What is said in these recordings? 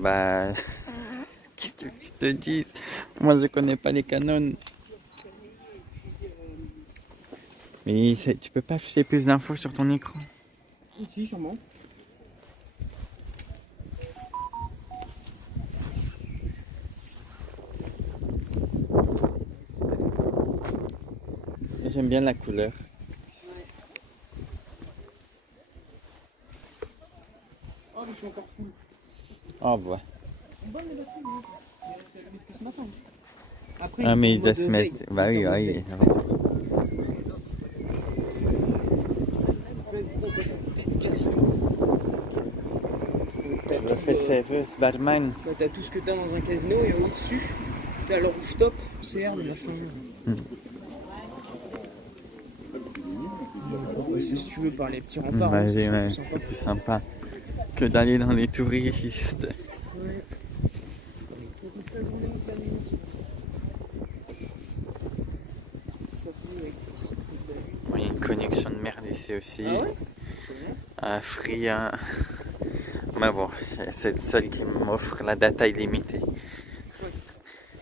Bah, qu'est-ce que je te dis? Moi, je connais pas les canons. Mais tu peux pas afficher plus d'infos sur ton écran. Si, sûrement. J'aime bien la couleur. Oh, mais je suis encore full. Oh, bah. Bonne la batterie, mais ce matin. Après, Ah, mais il il doit se mettre. Bah oui, oui. Le fait serveuse, barman. Bah, t'as tout ce que t'as dans un casino et au-dessus, t'as le rooftop, CR, le machin. Si tu veux, par les petits remparts, hein, C'est plus sympa que d'aller dans les touristes. Ouais. Il y a une connexion de merde ici aussi. Ah ouais? Free, hein. Mais bon, c'est le seul qui m'offre la data illimitée. Ouais.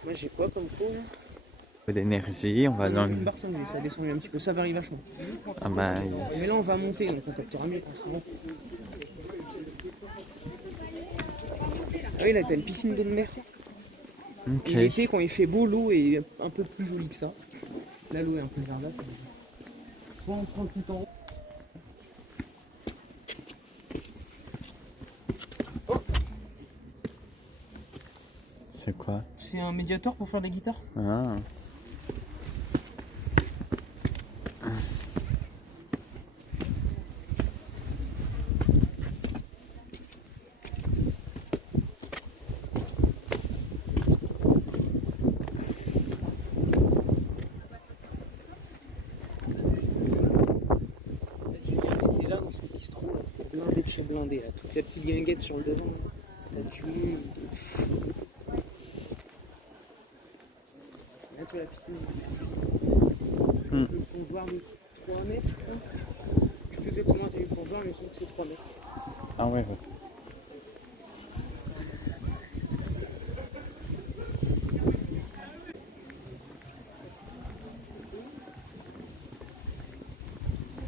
Moi j'ai quoi comme pro là? D'énergie, on va dans le... Ça descend un petit peu, ça varie vachement. Ah bah, Mais là on va monter, donc on captera mieux principalement. Ah oui, là t'as une piscine d'eau de mer. ok. Et l'été, quand il fait beau, l'eau est un peu plus jolie que ça. Là l'eau est un peu verdâtre. Soit on prend tout en haut. C'est quoi? C'est un médiator pour faire de la guitare. Ah. Là, dans cette bistro, là, c'est blindé de chez blindé. Là. Toute la petite guinguette sur le devant. T'as du monde. Là, tu as la piscine. Le plongeoir de 3 mètres. Je sais plus exactement t'as eu le plongeoir, mais je trouve que c'est 3 mètres. Ah ouais, ouais.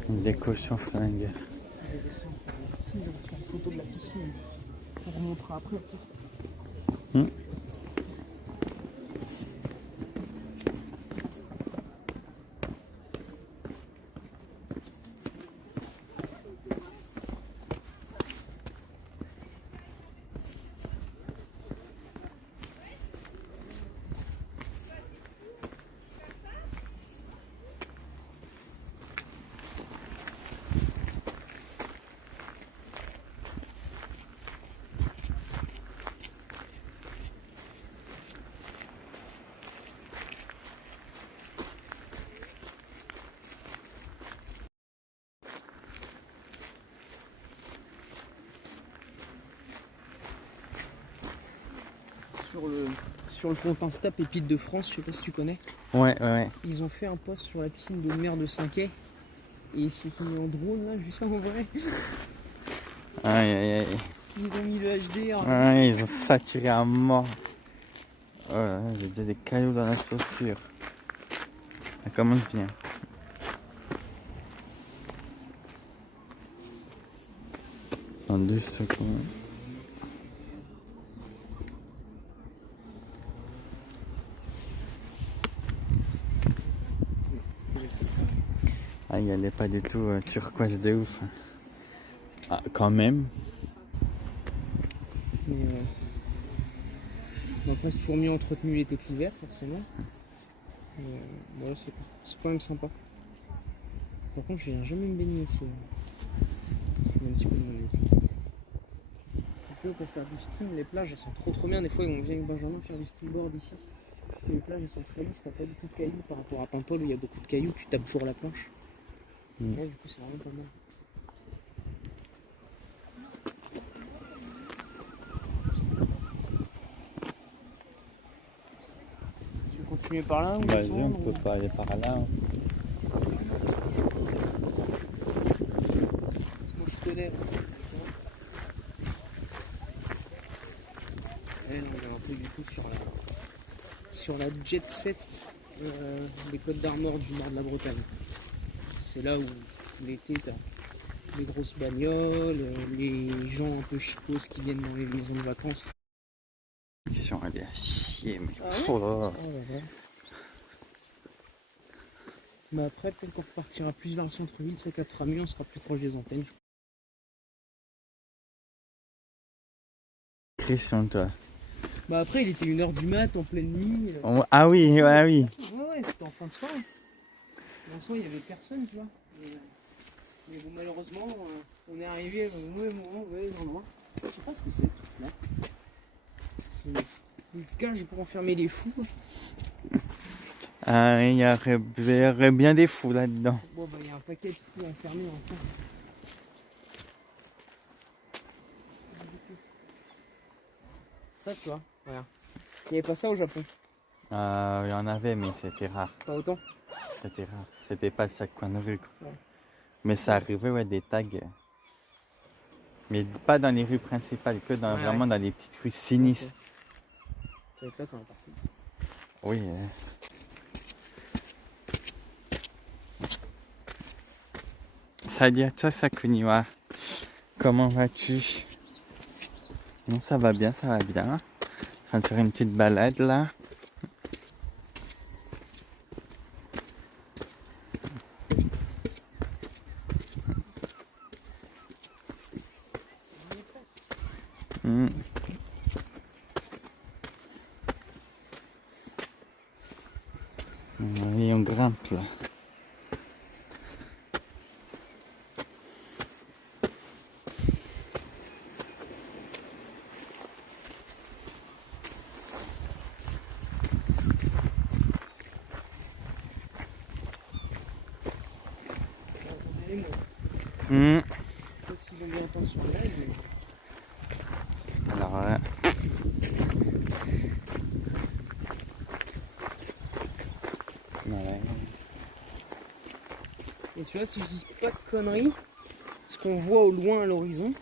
Une décoration flingue. Je vais descendre par la piscine, on va faire une photo de la piscine. On remontera après. Sur le compte Insta Pépite de France, je sais pas si tu connais. Ouais, ouais. Ils ont fait un post sur la piscine de mer de Saint-Quay. Et ils se sont mis en drone là, juste en vrai. Aïe, aïe, aïe. Ils ont mis le HDR. Ouais, ils ont saturé à mort. Oh là là, j'ai déjà des cailloux dans la chaussure. Ça commence bien. Dans 2 secondes. Ah, il n'est pas du tout turquoise de ouf. Ah, quand même. Mais bon, après, c'est toujours mieux entretenu l'été que l'hiver, forcément. Mais voilà, c'est quand même sympa. Par contre, je viens jamais me baigner ici. C'est un petit peu de mon été. Un peu pour faire du ski, les plages elles sont trop bien. Des fois, on vient avec Benjamin faire du skiboard ici. Les plages elles sont très lisses, t'as pas du tout de cailloux par rapport à Paimpol où il y a beaucoup de cailloux, tu tapes toujours la planche. Ouais, du coup, c'est vraiment pas mal. Tu veux continuer par là ou Vas-y, descendre, on peut pas aller par là. Moi, je te lève. surtout sur la jet set des Côtes d'Armor du nord de la Bretagne. C'est là où l'été t'as les grosses bagnoles, les gens un peu chicos qui viennent dans les maisons de vacances. Ils sont allés à chier, mais. Ah ouais. Oh là là. Oh là là. Mais après, peut-être qu'on repartira plus vers le centre-ville, c'est captera mieux, on sera plus proche des antennes. Christian, toi. Bah après, il était 1h du mat, en pleine nuit. Oh, ah oui, ouais, oui. Ouais, c'était en fin de soirée. En soi, il n'y avait personne, tu vois. Mais bon, malheureusement, on est arrivé non. Je sais pas ce que c'est, ce truc-là. C'est une cage pour enfermer les fous. Ah, il y aurait bien des fous là-dedans. Bon, bah, il y a un paquet de fous enfermés, enfin. Ça, tu vois, voilà. Il n'y avait pas ça au Japon. Il y en avait, mais c'était rare. Pas autant. C'était rare. C'était pas à chaque coin de rue, quoi. Ouais. Mais ça arrivait, ouais, des tags. Mais pas dans les rues principales, que vraiment dans les petites rues sinistres. Okay. Là, t'en as partout. Oui. Salut à toi, Sakuniwa. Comment vas-tu? Non, ça va bien, ça va bien. En train de faire une petite balade là. Et on grimpe là. Je sais pas s'ils vont bien entendre sur le live, mais... Alors là. Ouais. Et tu vois, si je dis pas de conneries, ce qu'on voit au loin à l'horizon,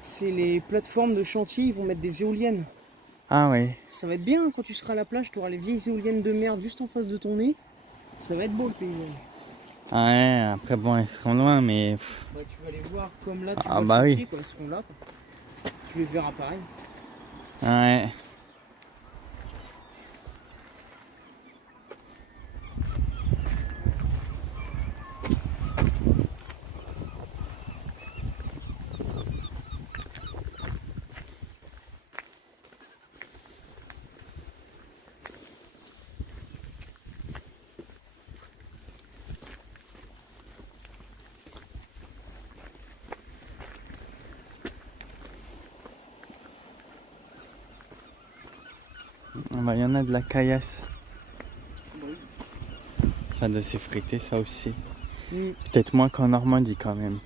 c'est les plateformes de chantier, ils vont mettre des éoliennes. Ah ouais. Ça va être bien, quand tu seras à la plage, tu auras les vieilles éoliennes de merde juste en face de ton nez. Ça va être beau le paysage. Ah ouais, après bon, ils seront loin, mais... Bah, tu vas les voir comme là, tu Ah vois bah le oui. chantier, quoi, ils seront là. Quoi. Tu les verras pareil. Ouais. Bah, y en a de la caillasse. Oui. Ça doit s'effriter, ça aussi. Mm. Peut-être moins qu'en Normandie quand même.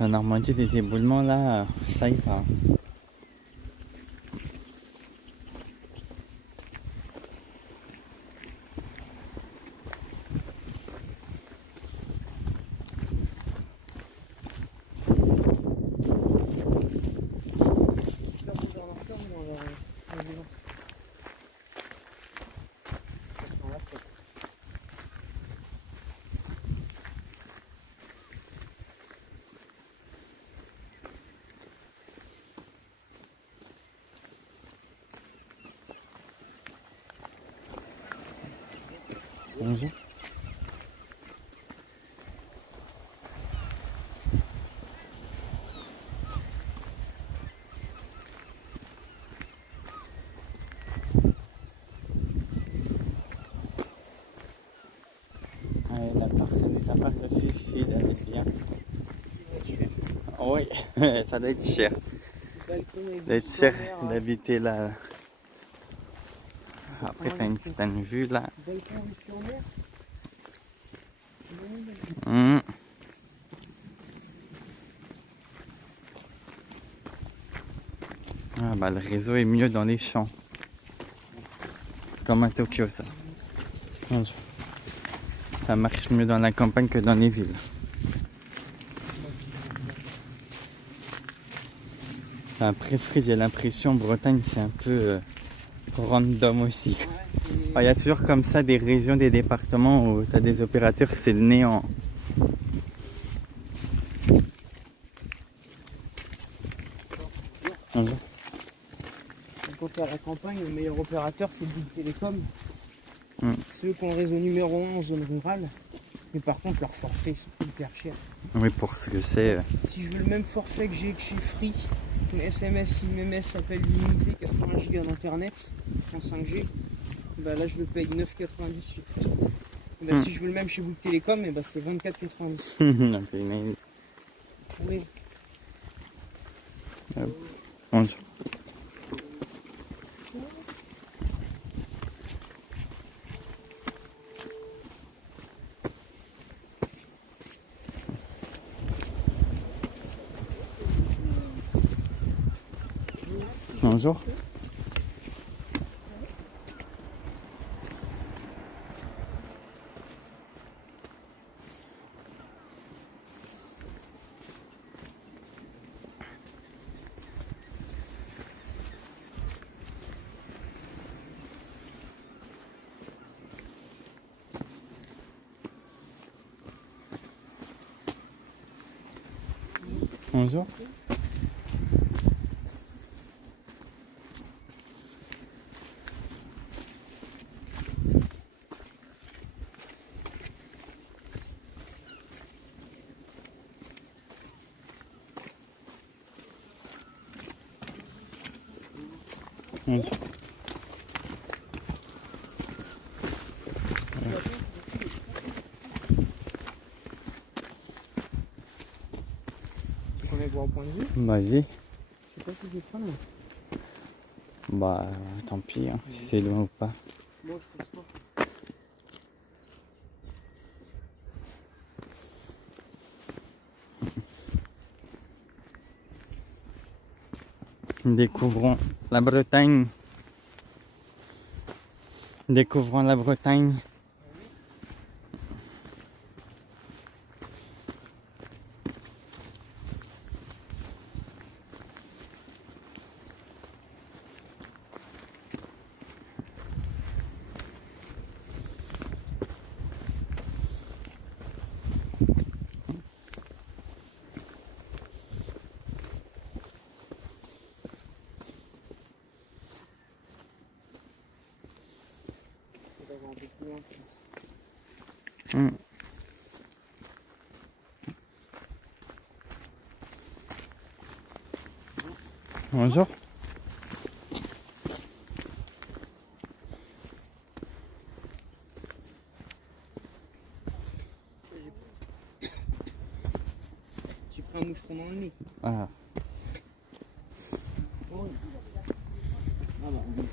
En Normandie, les éboulements là, ça y va. Bonjour. Ouais, la part de Fifi, elle est bien. Oui, ça doit être cher. Ça doit être cher d'habiter là. Après, t'as une vue là. Ah bah le réseau est mieux dans les champs. C'est comme à Tokyo ça. Ça marche mieux dans la campagne que dans les villes. Après, Free, j'ai l'impression, Bretagne, c'est un peu random aussi. Il y a toujours comme ça des régions, des départements où tu as des opérateurs, c'est le néant. Bonjour. Quand tu es à la campagne, le meilleur opérateur c'est Bouygues Télécom. Mm. C'est eux qui ont le réseau numéro 1 en zone rurale. Mais par contre, leurs forfaits sont hyper chers. Oui, pour ce que c'est. Si je veux le même forfait que j'ai que chez Free, une SMS, MMS, appel limité, 80 Go d'internet en 5G, bah là je le paye 9,90 chez Free. Et bah, si je veux le même chez Bouygues Télécom, et bah, c'est 24,90. Un peu une- Oui. Bonjour. Bonjour. Bonjour. Bonjour. Tu connais voir au point de vue? Vas-y. Je sais pas si je vais prendre. Bah, tant pis, hein, si c'est loin ou pas. Moi je pense pas. Découvrons la Bretagne. Découvrons la Bretagne. Faut d'avoir un peu plus loin. Hmm. Bonjour. J'ai pris un moucheron dans le nez. Ah, Oh. Ah bah, oui.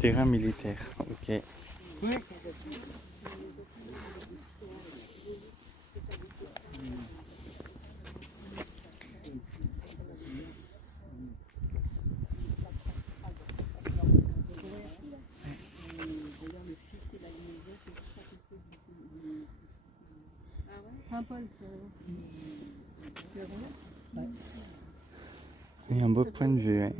terrain militaire. Ok. Ouais. Et un beau point de vue. Ouais.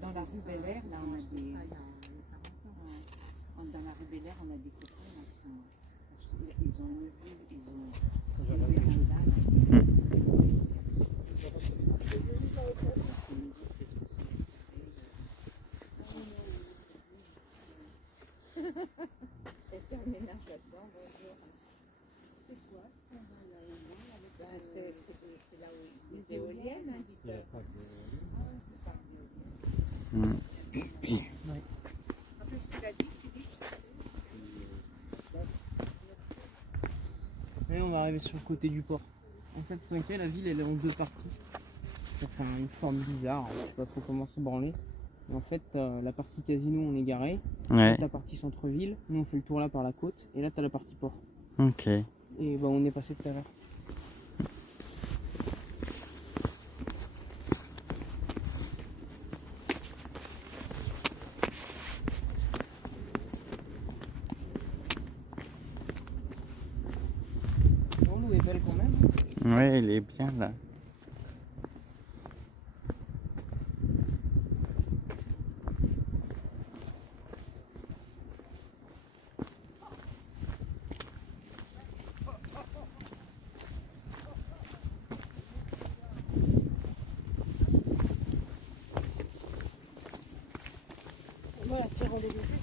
Dans la rue Bel Air, là, on a des. Dans la rue Bel Air, on a des copains. Là, ils ont levé, ils ont levé un lac. Elle fait un ménage là-dedans, bonjour. C'est quoi? C'est là où les éoliennes. Hmm. Et on va arriver sur le côté du port. En fait, Saint-Quay, la ville, elle est en deux parties. Ça fait une forme bizarre, je sais pas trop comment se branler. Et en fait, la partie casino, on est garé. Ouais. La partie centre-ville, nous on fait le tour là par la côte. Et là, t'as la partie port. Ok. Et bah, on est passé tout à l'heure. Ouais, il est bien là. Ouais, faire rendez-vous juste.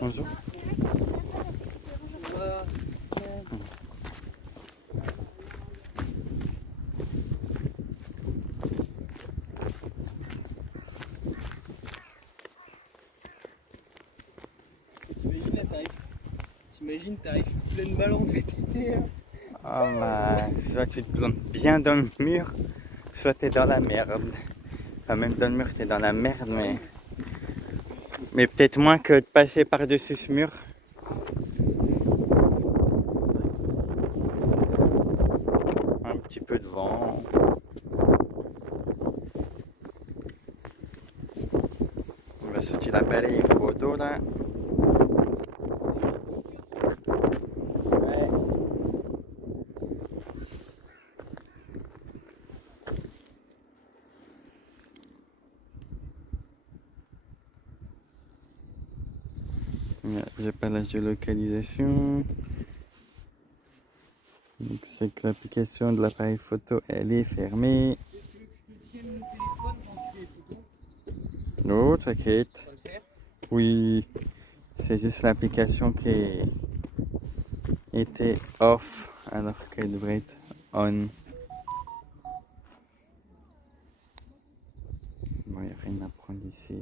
Bonjour. T'imagines, t'arrives pleine balle en VTT. Hein. Oh bah, soit tu te plantes bien dans le mur, soit t'es dans la merde. Enfin, même dans le mur, t'es dans la merde, mais peut-être moins que de passer par-dessus ce mur. Un petit peu de vent. On va sortir l'appareil photo là. Ouais. J'ai pas la géolocalisation. Donc c'est que l'application de l'appareil photo elle est fermée. Tu veux que je te tienne le téléphone quand tu fais les photos? Oh, t'inquiète. Tu vas le faire? Oui, c'est juste l'application qui était off alors qu'elle devrait être on. Bon, il n'y a rien à prendre ici.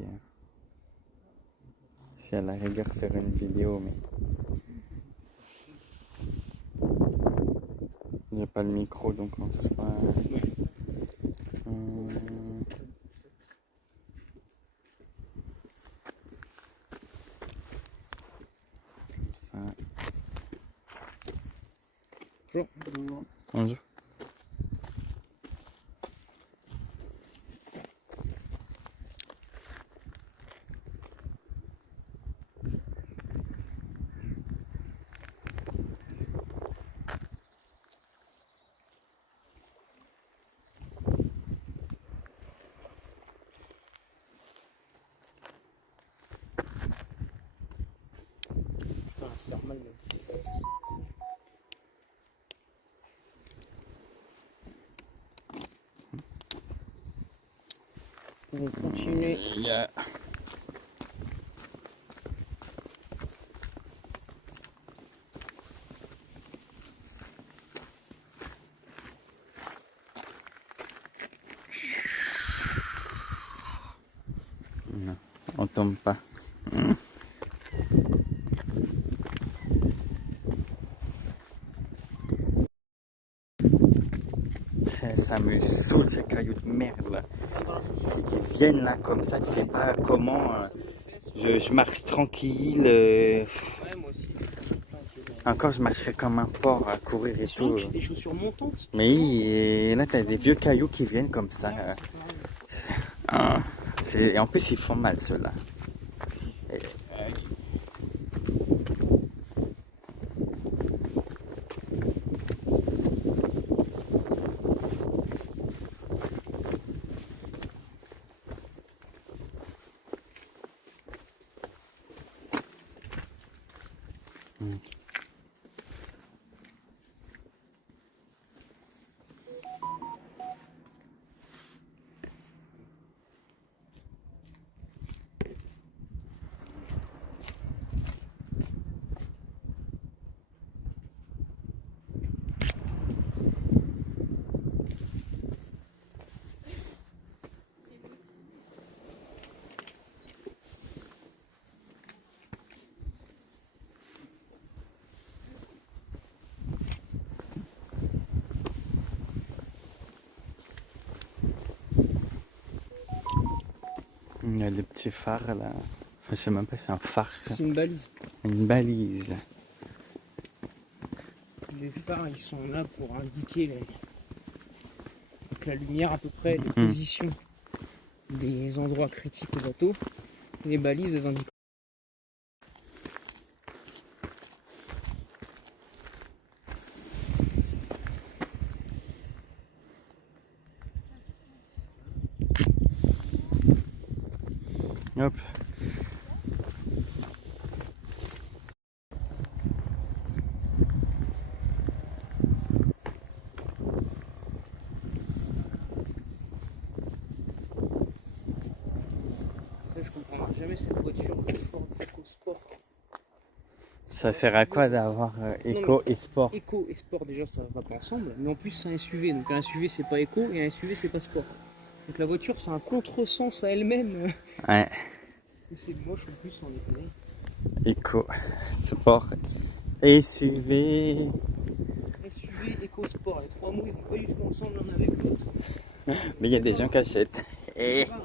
Je suis à la rigueur faire une vidéo, mais il n'y a pas le micro donc en soi. Comme ça. Bonjour. Bonjour. Putain, c'est normal. On va continuer. Il y a... Non, on tombe pas. Ça me saoule ces cailloux de merde là. Qui viennent là comme ça, tu sais pas comment. Je marche tranquille. Ouais, moi aussi. Encore je marcherais comme un porc à courir et tout. J'ai des chaussures montantes. Mais là t'as des vieux cailloux qui viennent comme ça. Ah, et en plus ils font mal ceux-là. Il y a des petits phares là. Enfin, je sais même pas si c'est un phare. Ça. C'est une balise. Une balise. Les phares, ils sont là pour indiquer avec la lumière à peu près les Mhm. positions des endroits critiques au bateau. Les balises, elles indiquent. Hop. Ça, je comprendrai jamais cette voiture de Ford EcoSport. Ça sert à quoi d'avoir éco et sport? Éco et sport, déjà, ça va pas ensemble. Mais en plus, c'est un SUV. Donc un SUV, c'est pas éco et un SUV, c'est pas sport. Donc la voiture, c'est un contresens à elle-même. Ouais. Et c'est moche en plus, on est connu. Éco, sport, SUV. SUV, éco, sport. Les trois mots, ils vont pas du tout ensemble l'un avec l'autre. Mais il y a des gens qui achètent. Et... C'est pas grave.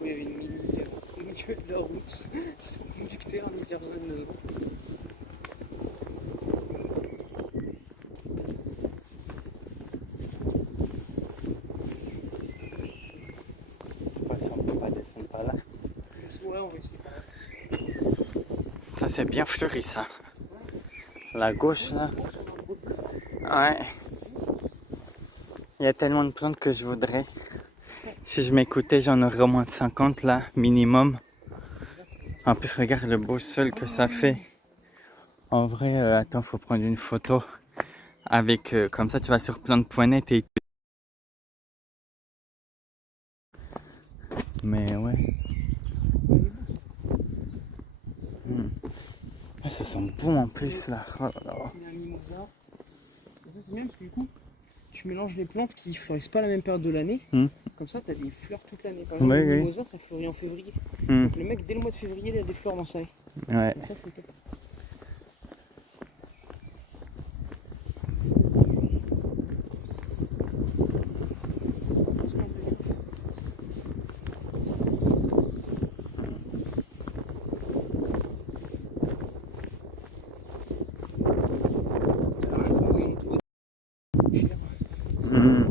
Il y avait une mini au milieu de la route. Son conducteur a mis personne dedans. On peut pas descendre par là. Ouais, on va essayer par là. Ça c'est bien fleuri ça. La gauche là. Ouais. Il y a tellement de plantes que je voudrais. Si je m'écoutais, j'en aurais au moins 50 là, minimum. En plus, regarde le beau sol que ça fait. En vrai, attends, faut prendre une photo. Avec, comme ça, tu vas sur plante.net et... Mais ouais. Ah, ça sent bon en plus là. Oh là là. Il y a un mimosa. Et ça, c'est bien parce que du coup, tu mélanges les plantes qui fleurissent pas la même période de l'année. Comme ça, tu as des fleurs toute l'année. Par exemple, Ouais, le ouais. mimosa, ça fleurit en février. Hmm. Donc, le mec, dès le mois de février, il a des fleurs dans sa haie. Ouais. Et ça, c'est top. Hmm.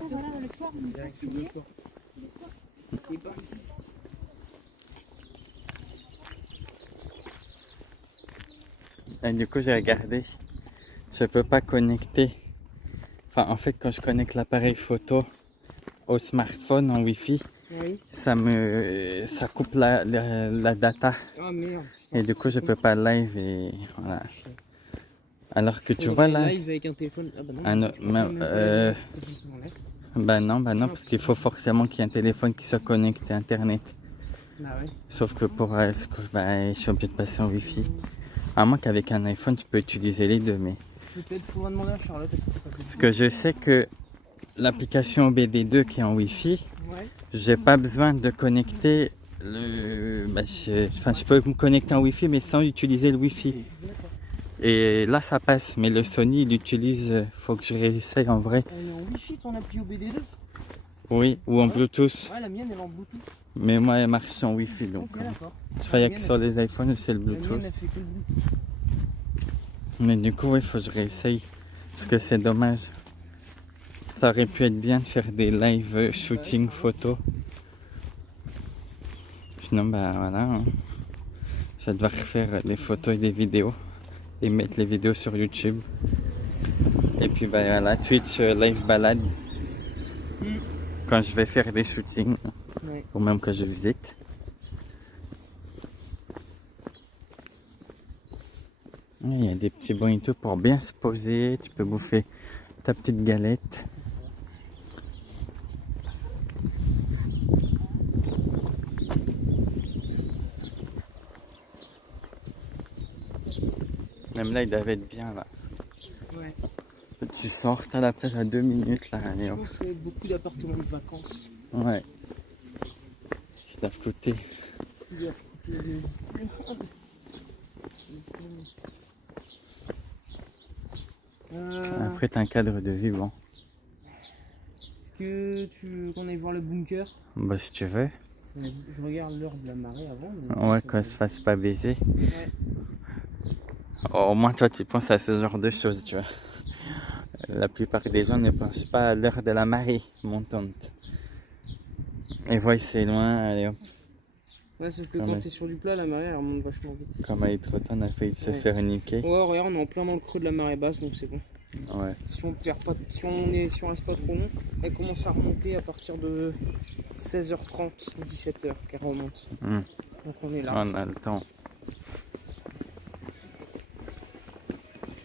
Voilà, le soir, on est fatigué. C'est parti. Et du coup, j'ai regardé. Je peux pas connecter. Enfin, en fait, quand je connecte l'appareil photo au smartphone en Wi-Fi, Oui. ça coupe la data. Ah merde. Et du coup, je peux pas live et voilà. Alors que tu Faudrait vois là, live avec un téléphone. Ah bah non. Ah non, tu peux pas même pas bah non, parce qu'il faut forcément qu'il y ait un téléphone qui soit connecté à Internet. Ah ouais. Sauf que pour, je suis obligé de passer en Wi-Fi. À moins qu'avec un iPhone, tu peux utiliser les deux, mais Peut-être faudra demander à Charlotte. parce que je sais que l'application OBD2 qui est en Wi-Fi, Ouais. j'ai pas besoin de connecter le, je peux me connecter en Wi-Fi, mais sans utiliser le Wi-Fi. D'accord. Et là, ça passe, mais le Sony, il utilise, faut que je réessaye en vrai. Elle est en Wi-Fi ton appli OBD2. Oui, ou en Bluetooth. Ouais, la mienne elle est en Bluetooth. Mais moi, elle marche en Wi-Fi, donc. Ok, d'accord. Je croyais La que mienne, sur les iPhones, c'est le La Bluetooth. mienne elle fait que le Bluetooth. Mais du coup, il faut que je réessaye. Parce que c'est dommage. Ça aurait pu être bien de faire des live shooting photo. Sinon, bah voilà. Hein. Je vais devoir faire des photos et des vidéos. Et mettre les vidéos sur YouTube. Et puis, bah voilà, Twitch live balade. Quand je vais faire des shootings. Ouais. Ou même que je visite. Il y a des petits bancs et tout pour bien se poser. Tu peux bouffer ta petite galette. Même là, il devait être bien là. Ouais. Tu sors, t'as la plage à 2 minutes là. Allez, Je hop. pense qu'il y a beaucoup d'appartements de vacances. Ouais. Qui doivent coûter. Qui doivent coûter de- Après, t'as un cadre de vie, bon. Est-ce que tu veux qu'on aille voir le bunker? Bah, si tu veux. Je regarde l'heure de la marée avant. mais Ouais, ça qu'on va. se fasse pas baiser. Ouais. Au moins, toi, tu penses à ce genre de choses, tu vois. La plupart des gens ne pensent pas à l'heure de la marée montante. Et voient, c'est loin, allez hop. Ouais, sauf que Ah quand ouais. t'es sur du plat, la marée elle remonte vachement vite. Comme à Étretat, on a failli se Ouais. faire niquer. Ouais, regarde, on est en plein dans le creux de la marée basse, donc c'est bon. Ouais. Si on perd pas, si on reste pas trop long, elle commence à remonter à partir de 16h30, 17h qu'elle remonte. Donc on est là. On a le temps.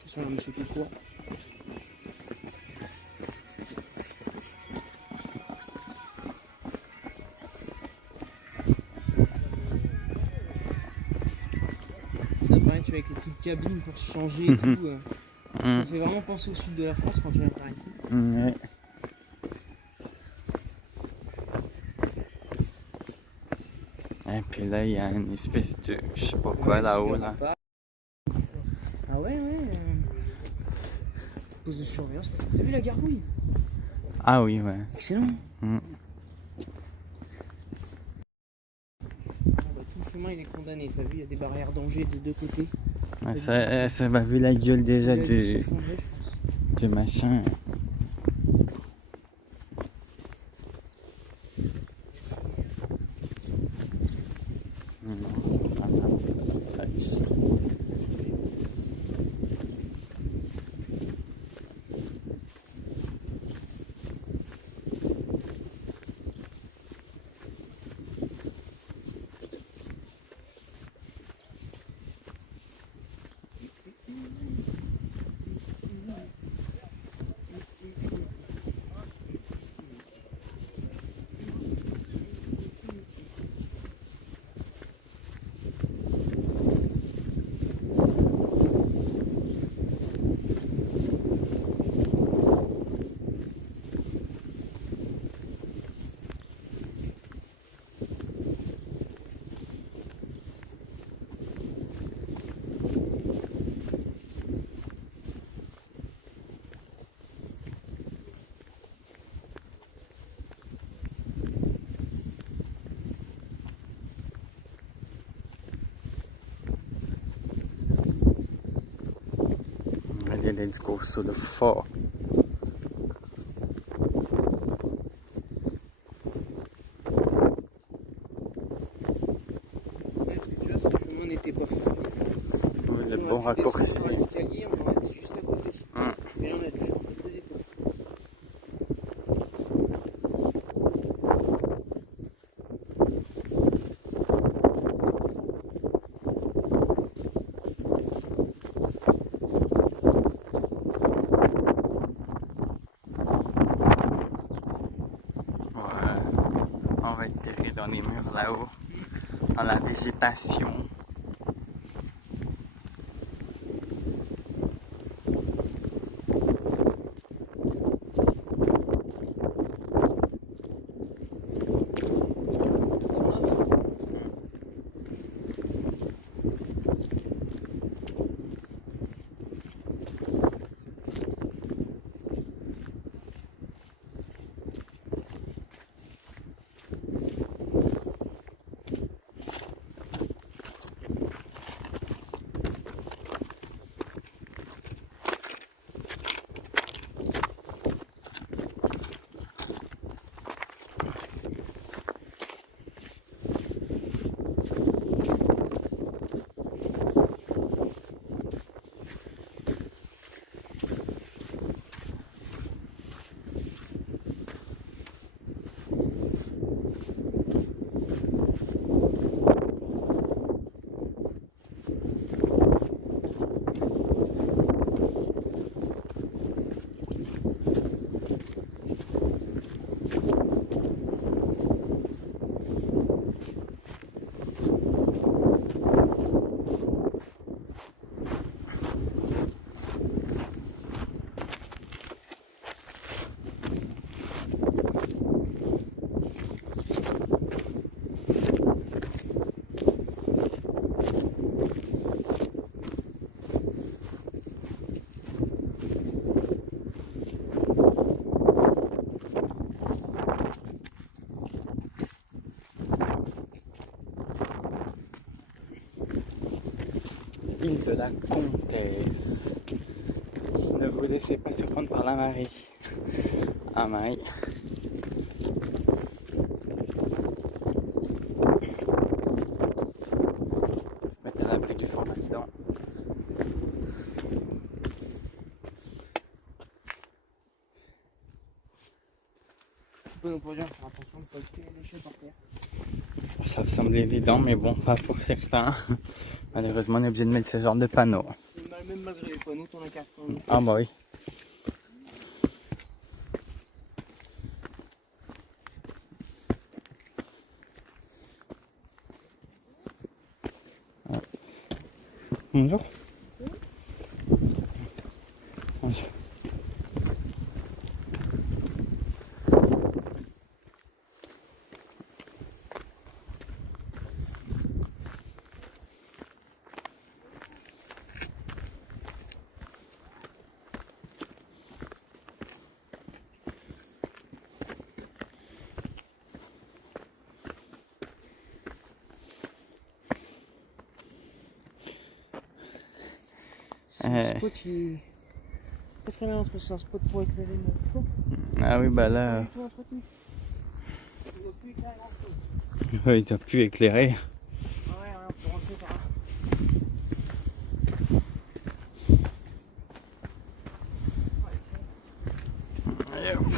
Attention, là, monsieur qui court. Ça paraît, tu vois, avec les petites cabines pour se changer et tout. Ça fait vraiment penser au sud de la France quand tu viens par ici. Ouais. Et puis là, il y a une espèce de, je sais pas quoi là-haut là. Ah ouais, ouais. Poste de surveillance. T'as vu la gargouille? Ah oui, ouais. Excellent. Mm. Ah bah, tout le chemin il est condamné. T'as vu, il y a des barrières danger des deux côtés. Ouais, ça m'a vu la gueule déjà Il a dû du, s'effondrer, je pense. du machin. Allez, let's go sur le fort. Ouais, parce que tu vois, ce chemin n'était pas fermé. Le On bon a dû raccourci. descendre par l'escalier, on aurait été juste à côté. Mm. Et on a dû faire deux étages. On va atterrir dans les murs là-haut, dans la végétation. Sur la base. de la Comtesse. Ne vous laissez pas surprendre par la marée. Ah Marie. Se mettre à l'abri du fort là-dedans. Bon, pour dire, faire attention de ne pas jeter les déchets par terre. Ça me semble évident, mais bon, pas pour certains. Malheureusement, on est obligé de mettre ce genre de panneau. Même malgré les panneaux, t'en as qu'à faire. Ah bah oui. Ah. Bonjour. Bonjour. Le spot, il est pas très bien entre c'est un spot pour éclairer mon fond. Ah oui, bah Pas là, du tout entretenu. On voit plus éclairer grand-chose. il doit plus éclairer. Ah ouais, on peut rentrer par là. Et hop.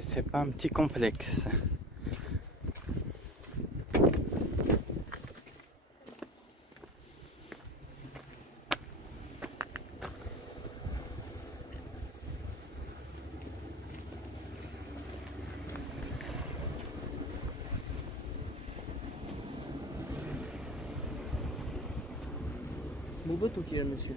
C'est pas un petit complexe. Beau bateau qu'il a, monsieur.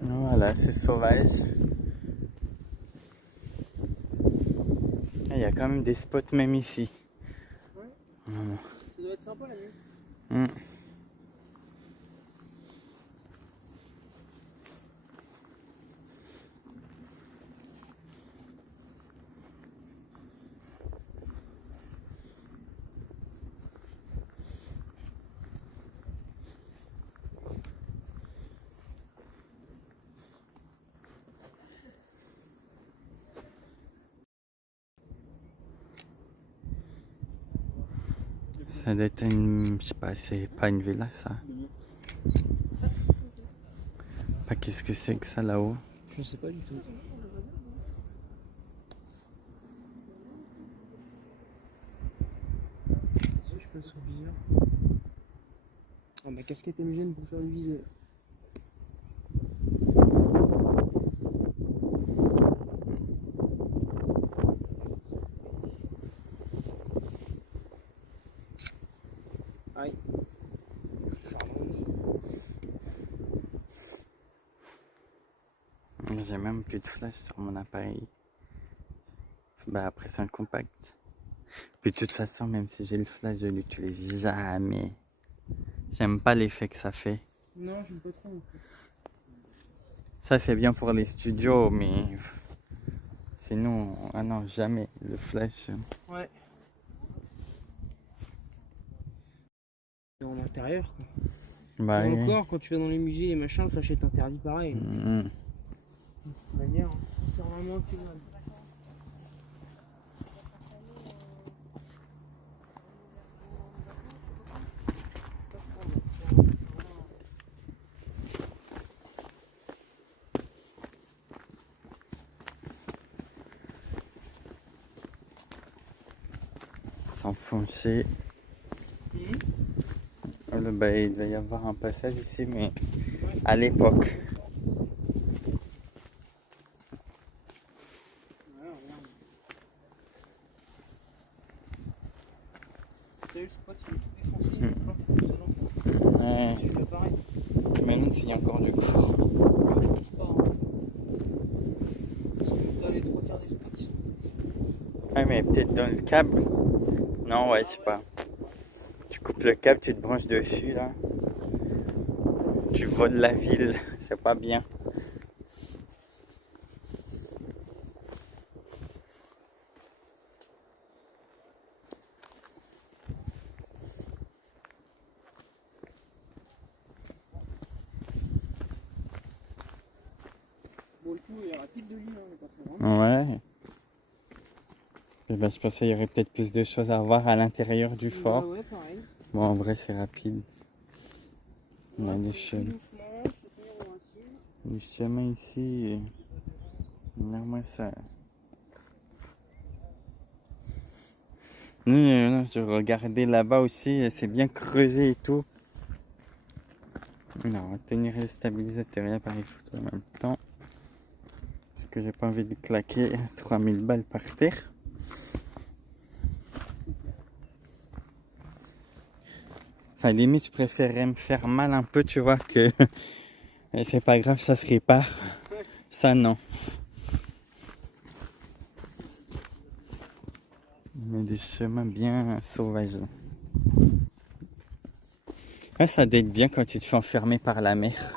Voilà, c'est sauvage. Il y a quand même des spots même ici. Ouais. Mmh. Ça doit être sympa la nuit. Mmh. Ça doit être une... Je sais pas, c'est pas une villa ça. Pas qu'est-ce que c'est que ça là-haut. Je sais pas du tout. Je fais un saut bizarre. Ah, ma casquette elle me gêne pour faire le viseur. Aïe. J'ai même plus de flash sur mon appareil. Bah après c'est un compact. Puis de toute façon, même si j'ai le flash, je l'utilise jamais. J'aime pas l'effet que ça fait. Non, j'aime pas trop en fait. Ça c'est bien pour les studios, mais sinon, ah non, jamais le flash. Ouais. En intérieur quoi. Bah, Et encore, quand tu vas dans les musées et machin, le flash est interdit pareil. De mmh. toute manière, c'est vraiment que dalle. enfoncé. Bah, il doit y avoir un passage ici, mais à l'époque. T'as vu le spot, il est tout défoncé, il y a plein de trous dedans. Ouais. Tu fais pareil. Je me demande s'il y a encore du cours. Moi, je pense pas. Hein. Parce que t'as les trois quarts des spots, ils sont. Ouais, mais peut-être dans le câble. Non, ouais, je sais pas. Tu coupes le câble, tu te branches dessus, là. Tu voles la ville, c'est pas bien. Bon, le coup est rapide de lui, hein, on est pas très loin. Ouais. Et ben, je pensais qu'il y aurait peut-être plus de choses à voir à l'intérieur du fort. Ouais, pareil. Bon, en vrai, c'est rapide. On a des chemins. Doucement, se tenir au ainsi. Les chemins ici, normalement ça. Non, je regardais là-bas aussi, c'est bien creusé et tout. Non, tenir les stabilisateurs et l'appareil photo en même temps. Parce que j'ai pas envie de claquer 3000 balles par terre. Enfin, limite, je préférerais me faire mal un peu, tu vois, que c'est pas grave, ça se répare. Ça, non. Mais des chemins bien sauvages. Ouais, ça doit être bien quand tu te fais enfermer par la mer.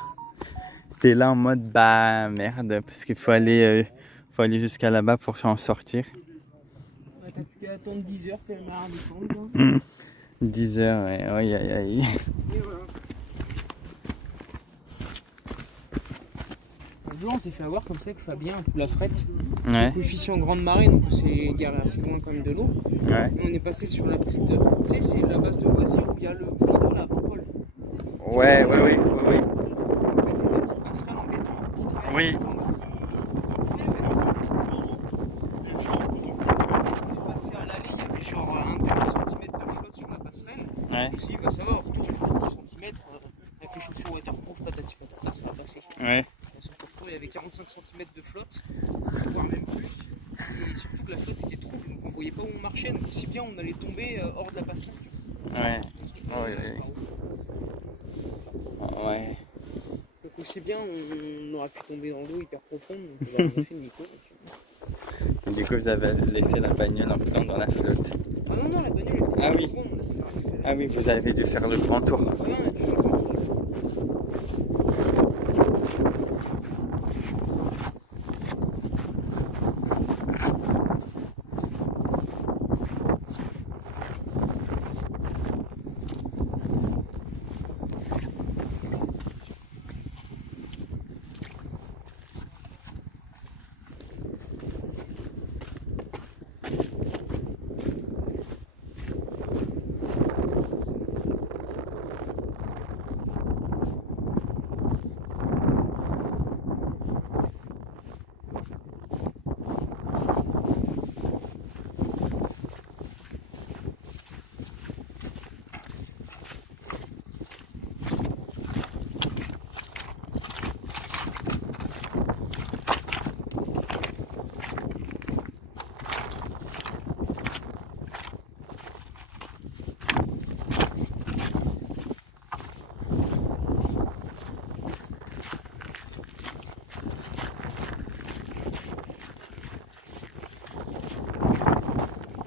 T'es là en mode, bah merde, parce qu'il faut aller jusqu'à là-bas pour en sortir. Ouais, t'as plus qu'à attendre 10 heures que la mer descende. 10 heures, ouais, aïe aïe aïe. Et voilà. Un jour, on s'est fait avoir comme ça avec Fabien, un poule à frette. Ouais, Coefficient grande marée, donc c'est garé assez loin quand même de l'eau. ouais. Et on est passé sur la petite. Tu sais, c'est la base de loisirs où il y a le point d'eau là, Paul. Ouais, oui, oui, oui. En fait, c'est des petites passerelles en béton qui traversent. Oui. Passé à l'allée, il y avait genre un demi-centimètre de flotte sur la passerelle. Ouais, Je me suis dit, bah ça va, on retourne sur 10 cm avec les chaussures waterproof, patati patata, ça va passer. ouais. Sauf que pour il y avait 45 cm de flotte, voire même plus. Et surtout que la flotte était trop, donc on voyait pas où on marchait, donc si bien on allait tomber hors de la passerelle. Ouais. Oh, oui, oui. Ouais. Donc aussi bien on aurait pu tomber dans l'eau hyper profonde, donc on a fait Nico. Du coup, vous avez laissé la bagnole en plan dans la flotte. Ah non, non, la bagnole était Ah oui. profonde, on a dû la récupérer. Ah oui, vous avez dû faire le grand tour. Ah non, on a dû faire le tour.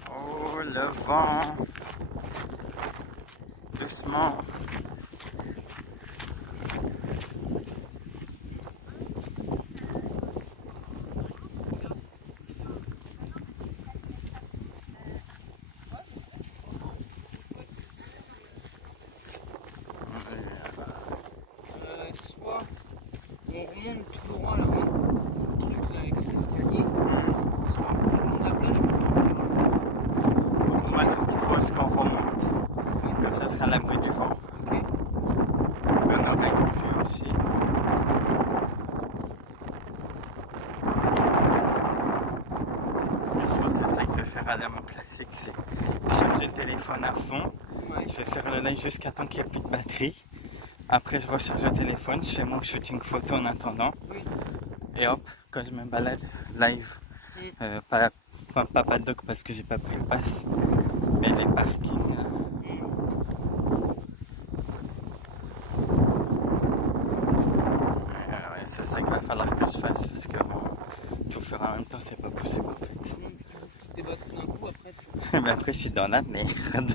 Oh, le vent. Doucement. Soit on remonte tout droit là-bas, le truc là avec l'escalier, soit on remonte la plage pour tomber. Moi, je propose qu'on remonte. Comme ça sera l'abri du vent. Ok. On aurait une vue aussi. Je pense que c'est ça qu'il faut faire. généralement mon classique, c'est charger le téléphone à fond. Ouais. Je vais faire le live jusqu'à temps qu'il n'y ait plus de batterie. Après, je recharge le téléphone, je fais mon shooting photo en attendant. Oui. Et hop, quand je me balade, live. Pas paddock parce que j'ai pas pris le pass, mais les parkings. Ouais, c'est ça qu'il va falloir que je fasse parce que bon, tout faire en même temps, c'est pas possible en fait. Non, puis tu bouffes toutes tes batteries d'un coup après. Tu... Mais après, je suis dans la merde.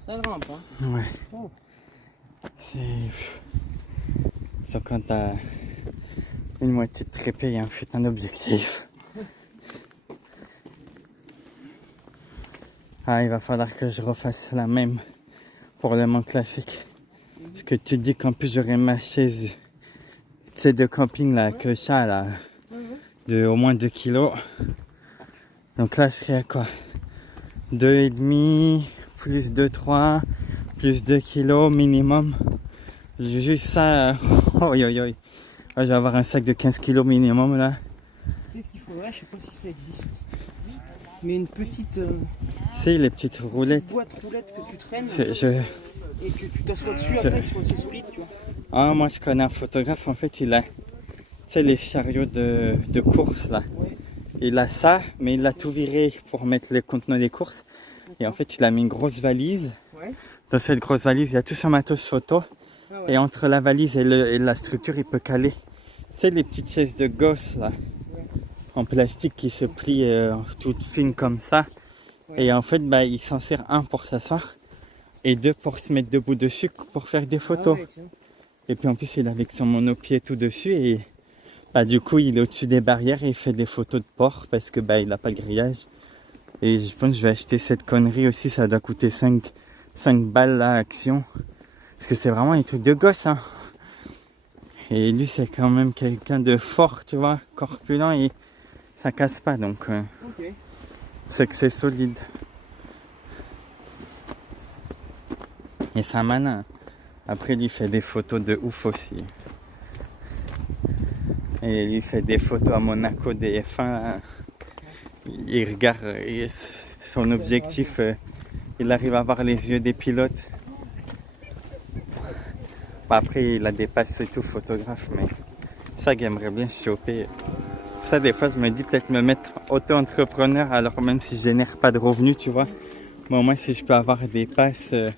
Ça grimpe, hein. Ouais. Oh. C'est. Sauf quand t'as une moitié de trépé et un objectif. Ah, il va falloir que je refasse la même pour le mont classique. Parce que tu dis qu'en plus j'aurai ma chaise, tu sais, de camping là, que ça là, de au moins 2 kilos. Donc là, ce serait quoi? 2,5 plus 2, 3, plus 2 kilos minimum. Juste ça, oi oi oi. Je vais avoir un sac de 15 kilos minimum là. Tu sais ce qu'il faudrait, je sais pas si ça existe. Mais une petite, C'est les petites roulettes. boîte roulette que tu traînes Je- et que tu t'assois dessus après, qui sont assez solides, tu vois. Ah, moi je connais un photographe, en fait il a, tu sais, les chariots de course là. Ouais. Il a ça, mais il a tout viré pour mettre les contenants des courses. Et en fait, il a mis une grosse valise. Ouais. Dans cette grosse valise, il y a tout son matos photo. Ah ouais. Et entre la valise et la structure, il peut caler. Tu sais, les petites chaises de gosse là, Ouais. en plastique qui se plient toutes fines comme ça. Ouais. Et en fait, bah, il s'en sert un pour s'asseoir et deux pour se mettre debout dessus pour faire des photos. Ah ouais, tiens. Et puis en plus, il est avec son monopied tout dessus et bah, du coup, il est au-dessus des barrières et il fait des photos de porc parce que bah, il n'a pas de grillage. Et je pense que je vais acheter cette connerie aussi, ça doit coûter 5 balles la action. Parce que c'est vraiment un truc de gosse, hein. Et lui, c'est quand même quelqu'un de fort, tu vois, corpulent et ça casse pas, donc Ok. c'est que c'est solide. Et c'est un malin. Après, lui, il fait des photos de ouf aussi. Et il fait des photos à Monaco des F1. Il regarde et son objectif, il arrive à voir les yeux des pilotes. Bah, après, il a des passes et tout, photographe, mais ça, j'aimerais bien choper. Ça, des fois, je me dis peut-être me mettre auto-entrepreneur, alors même si je génère pas de revenus, tu vois. Mais au moins, si je peux avoir des passes, tu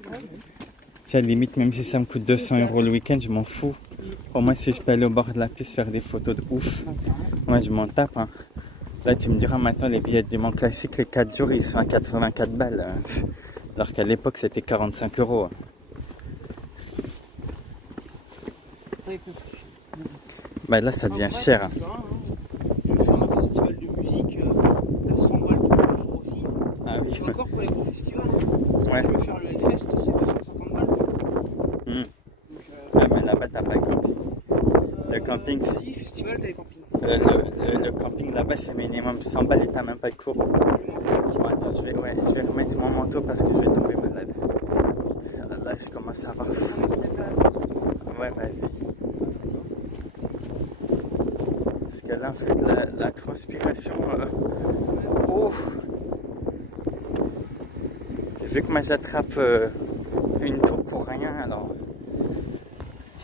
sais, limite, même si ça me coûte 200 € le week-end, je m'en fous. Au moins, si je peux aller au bord de la piste faire des photos de ouf, moi, je m'en tape. Hein. Là, tu me diras maintenant, les billets du Mont Classique, les 4 jours, ils sont à 84 balles. Hein. Alors qu'à l'époque, c'était 45 €. Hein. Ça, il peut- Bah là, ça devient Après, cher. Hein. tu vois, je vais faire un festival de musique, t'as 100 balles pour le jour aussi. Ah oui. Et encore pour les gros festivals. Parce Ouais. que je vais faire le Hellfest, c'est 250 balles. Hmm. Donc, Ah, mais là-bas, t'as pas le camping. Le camping, si, festival, t'as les campings. le camping là-bas, c'est minimum 100 balles et t'as même pas de cours. Bon, attends, je vais remettre mon manteau parce que je vais tomber malade. Là, je commence à avoir fou. Ouais, vas-y. Parce que là, en fait, la transpiration. Oh! Vu que moi, j'attrape une toux pour rien, alors.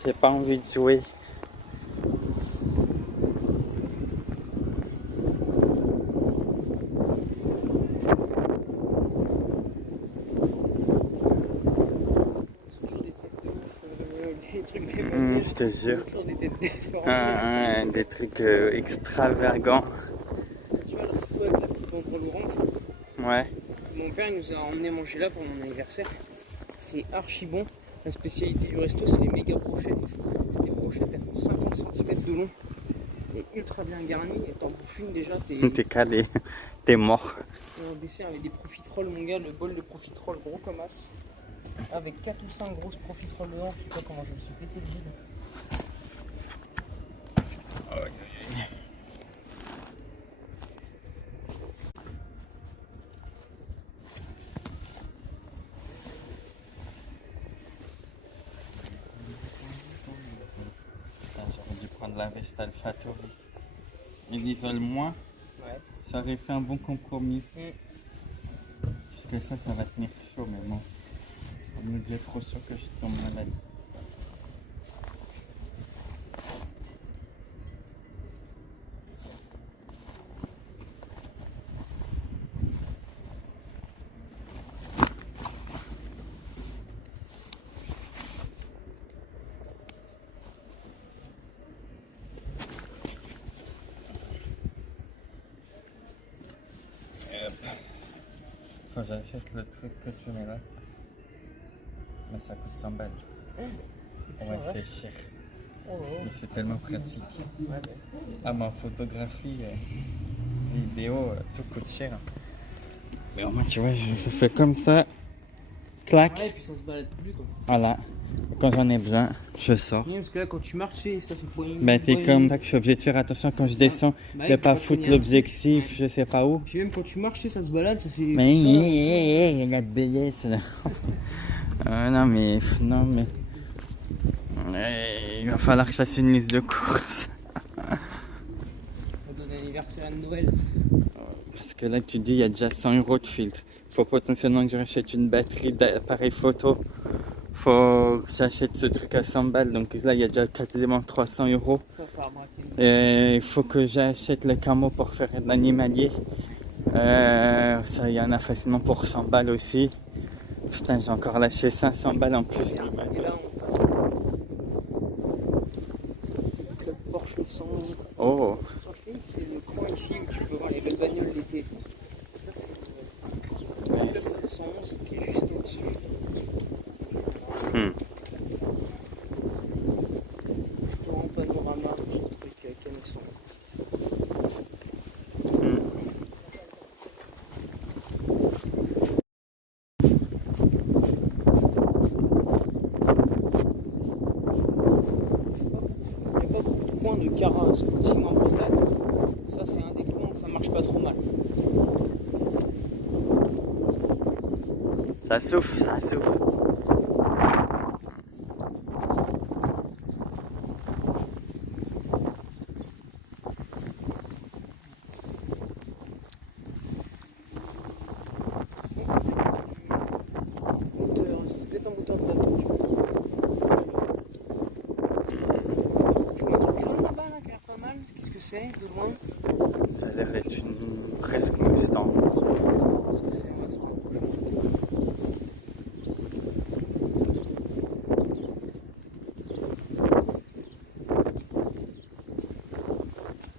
J'ai pas envie de jouer. Toujours des têtes de ouf, des trucs Je te jure. toujours des têtes déformées. Des trucs extravagants. Tu vois, le resto avec la petite banderole orange. Ouais. Mon père il nous a emmené manger là pour mon anniversaire. C'est archi bon. La spécialité du resto, c'est les méga brochettes. C'est des brochettes, elles font 50 cm de long. Et ultra bien garnies. Et t'en bouffes une déjà, T'es calé. T'es mort. Et en dessert avec des profiteroles, mon gars, le bol de profiteroles gros comme as. Avec 4 ou 5 grosses profiteroles dedans, je sais pas comment je me suis pété le vide. J'aurais dû prendre la veste Alphatori. Il isole moins. Ouais. Ça aurait fait un bon compromis. Mm. Parce que ça va tenir chaud, mais bon. Je me dis trop sûr que je tombe malade. Quand j'achète le truc que tu mets là, mais ça coûte 100 balles. Ouais, c'est cher. Oh, Mais c'est tellement pratique. ouais. Ah, ma photographie, vidéo, tout coûte cher. Mais au moins, tu vois, je fais comme ça. Clac. Ouais, et puis ça se balade plus quoi. Voilà. Quand j'en ai besoin, je sors. Parce que là, quand tu marches, ça fait boing, Ben, t'es boing. comme ça que je suis obligé de faire attention quand je Ça. descends, Bah, de oui, pas tu vas foutre cogner un l'objectif, truc, je sais pas où. Puis même quand tu marches, ça se balade, ça fait. Mais ça, il y a de bellesse là. Non mais il va falloir que je fasse une liste de courses. pour donner l'anniversaire de Noël. Parce que là tu dis il y a déjà 100 € de filtre. Faut potentiellement que je rachète une batterie d'appareil photo. Faut que j'achète ce truc à 100 balles. Donc là il y a déjà quasiment 300 €. Ça va faire braquer. Et il faut que j'achète le camo pour faire de l'animalier. Ça, il y en a facilement pour 100 balles aussi. Putain, j'ai encore lâché 500 balles en plus. Et là, on passe. C'est le club Porsche 911. Oh, C'est le coin ici où tu peux voir les belles bagnoles l'été. Ça, c'est le club 911 qui est juste au-dessus. Restaurant Panorama, j'ai un truc avec un 911. Il n'y a pas beaucoup de coins de car scouting en Bretagne. Ça, c'est un des coins où ça marche pas trop mal. ça souffle, ça souffle. Moteur, c'était peut-être un moteur de bateau. Je vois un truc jaune là-bas là, qui a l'air pas mal. Qu'est-ce que c'est de loin? Ça a l'air d'être une presque Mustang. Qu'est-ce que c'est? Ouais, c'est pas rouge.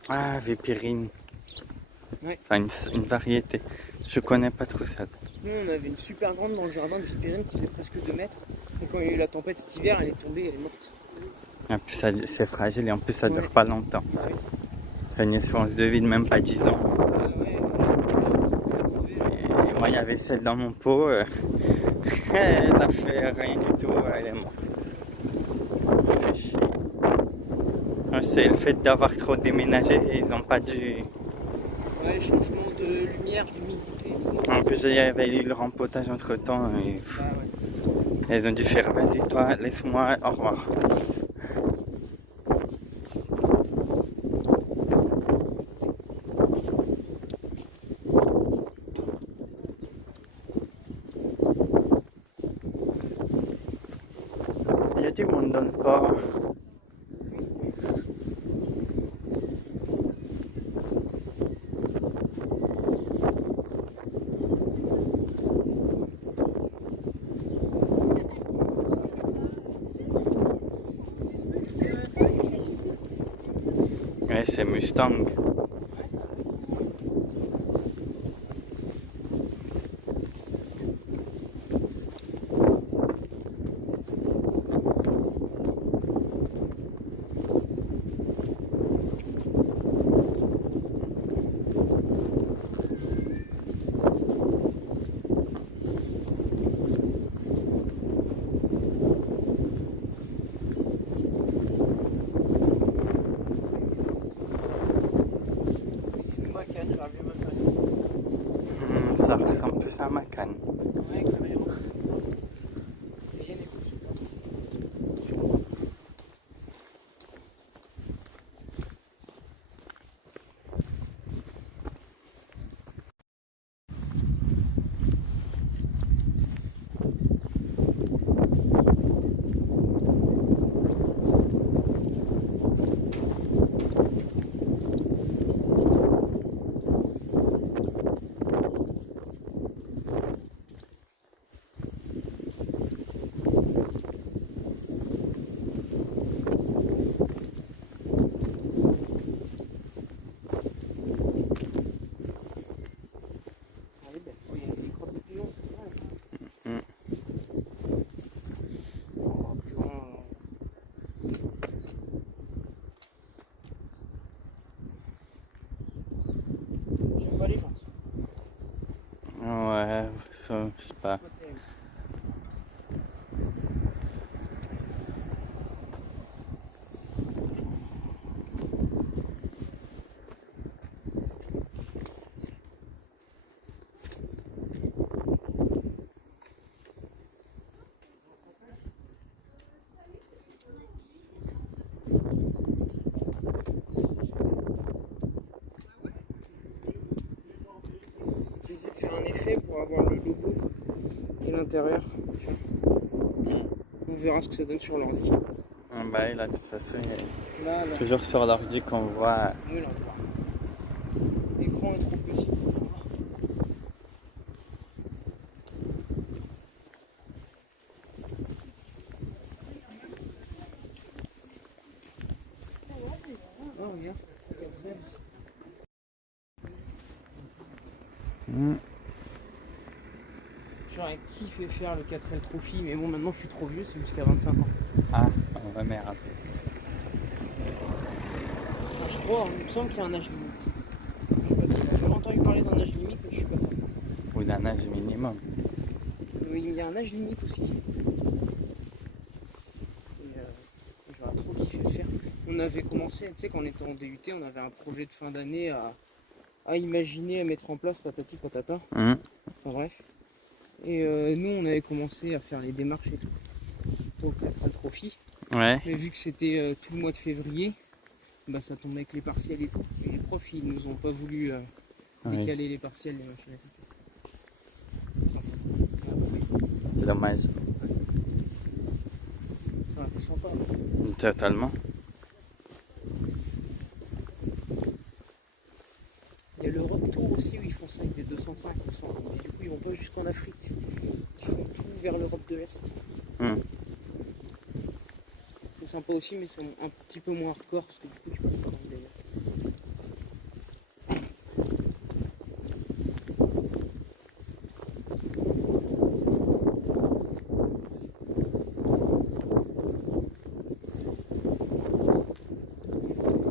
Ah, Vépirine. Ouais. Enfin, une variété. Je connais pas trop ça. Nous, on avait une super grande dans le jardin de Vipérine qui faisait presque 2 mètres. Et quand il y a eu la tempête cet hiver, elle est tombée, elle est morte. En plus, c'est fragile et en plus, ça dure pas longtemps. Ah oui. Ça a une espérance de vie de même pas 10 ans. Ah ouais, Et moi, il y avait celle dans mon pot. Elle a fait rien du tout. Elle est morte. Ça fait chier. C'est le fait d'avoir trop déménagé. Ils ont pas dû. ouais, changement de lumière, d'humidité. En plus, il y avait eu le rempotage entre temps. Et Ah ouais. ils ont dû faire vas-y, toi, laisse-moi, au revoir. Il y a du monde dans le port. Ouais, c'est Mustang. Ça ressemble plus à ma canne. Ouais, carrément. Ouais, ça, je sais pas. J'ai essayé de faire un effet pour avoir le logo et l'intérieur. On verra ce que ça donne sur l'ordi. Ah bah là, de toute façon, il y Là, a toujours sur l'ordi qu'on voit. oui, là, on voit. L'écran est trop petit. J'aurais kiffé faire le 4L Trophy, mais bon, maintenant je suis trop vieux, c'est jusqu'à 25 ans. Ah, ouais, merde. Enfin, je crois, il me semble qu'il y a un âge limite. Je suis pas sûr. J'ai entendu parler d'un âge limite, mais je suis pas certain. Ou d'un âge minimum. Oui, il y a un âge limite aussi. Et j'aurais trop kiffé le faire. On avait commencé, tu sais, quand on était en DUT, on avait un projet de fin d'année à imaginer, à mettre en place, patati patata. Enfin bref. Et nous, on avait commencé à faire les démarches et tout pour le 4L Trophy. Ouais. Mais vu que c'était tout le mois de février, bah ça tombait avec les partiels et tout. Et les profs, ils nous ont pas voulu décaler les partiels, les machins et tout. C'est dommage. Ça aurait été sympa. Totalement. Il y a l'Europe Tour aussi où ils font ça avec des 205, il me semble. Et du coup, ils vont pas jusqu'en Afrique. Ils font tout vers l'Europe de l'Est. C'est sympa aussi, mais c'est un petit peu moins hardcore parce que du coup, tu passes pas dans le délire.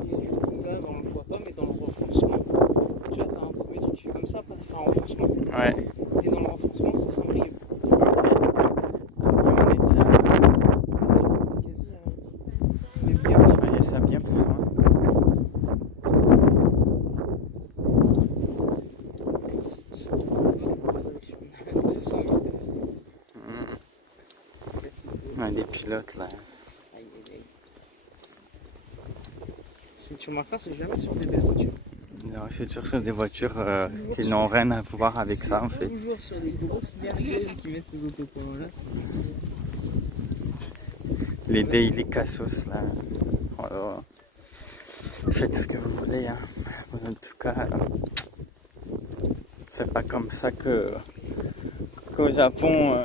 Et du coup, là, on le voit pas, mais dans le renfoncement, tu vois, t'as un premier truc qui fait comme ça, après t'as fait un renfoncement. Ouais. Et dans le renfoncement, c'est Saint-Brieuc. On est déjà. Quasi, mais bien. Ouais, ça bien plus loin. Ouais, des pilotes là. Si tu remarqueras, c'est jamais sur des belles voitures. Non, c'est toujours sur des voitures qui n'ont rien à voir avec ça en fait. Toujours sur des grosses merguez qui mettent ces autocollants là. Les Daily Cassos là. Alors, faites ce que vous voulez. Hein. En tout cas, c'est pas comme ça qu'au Japon,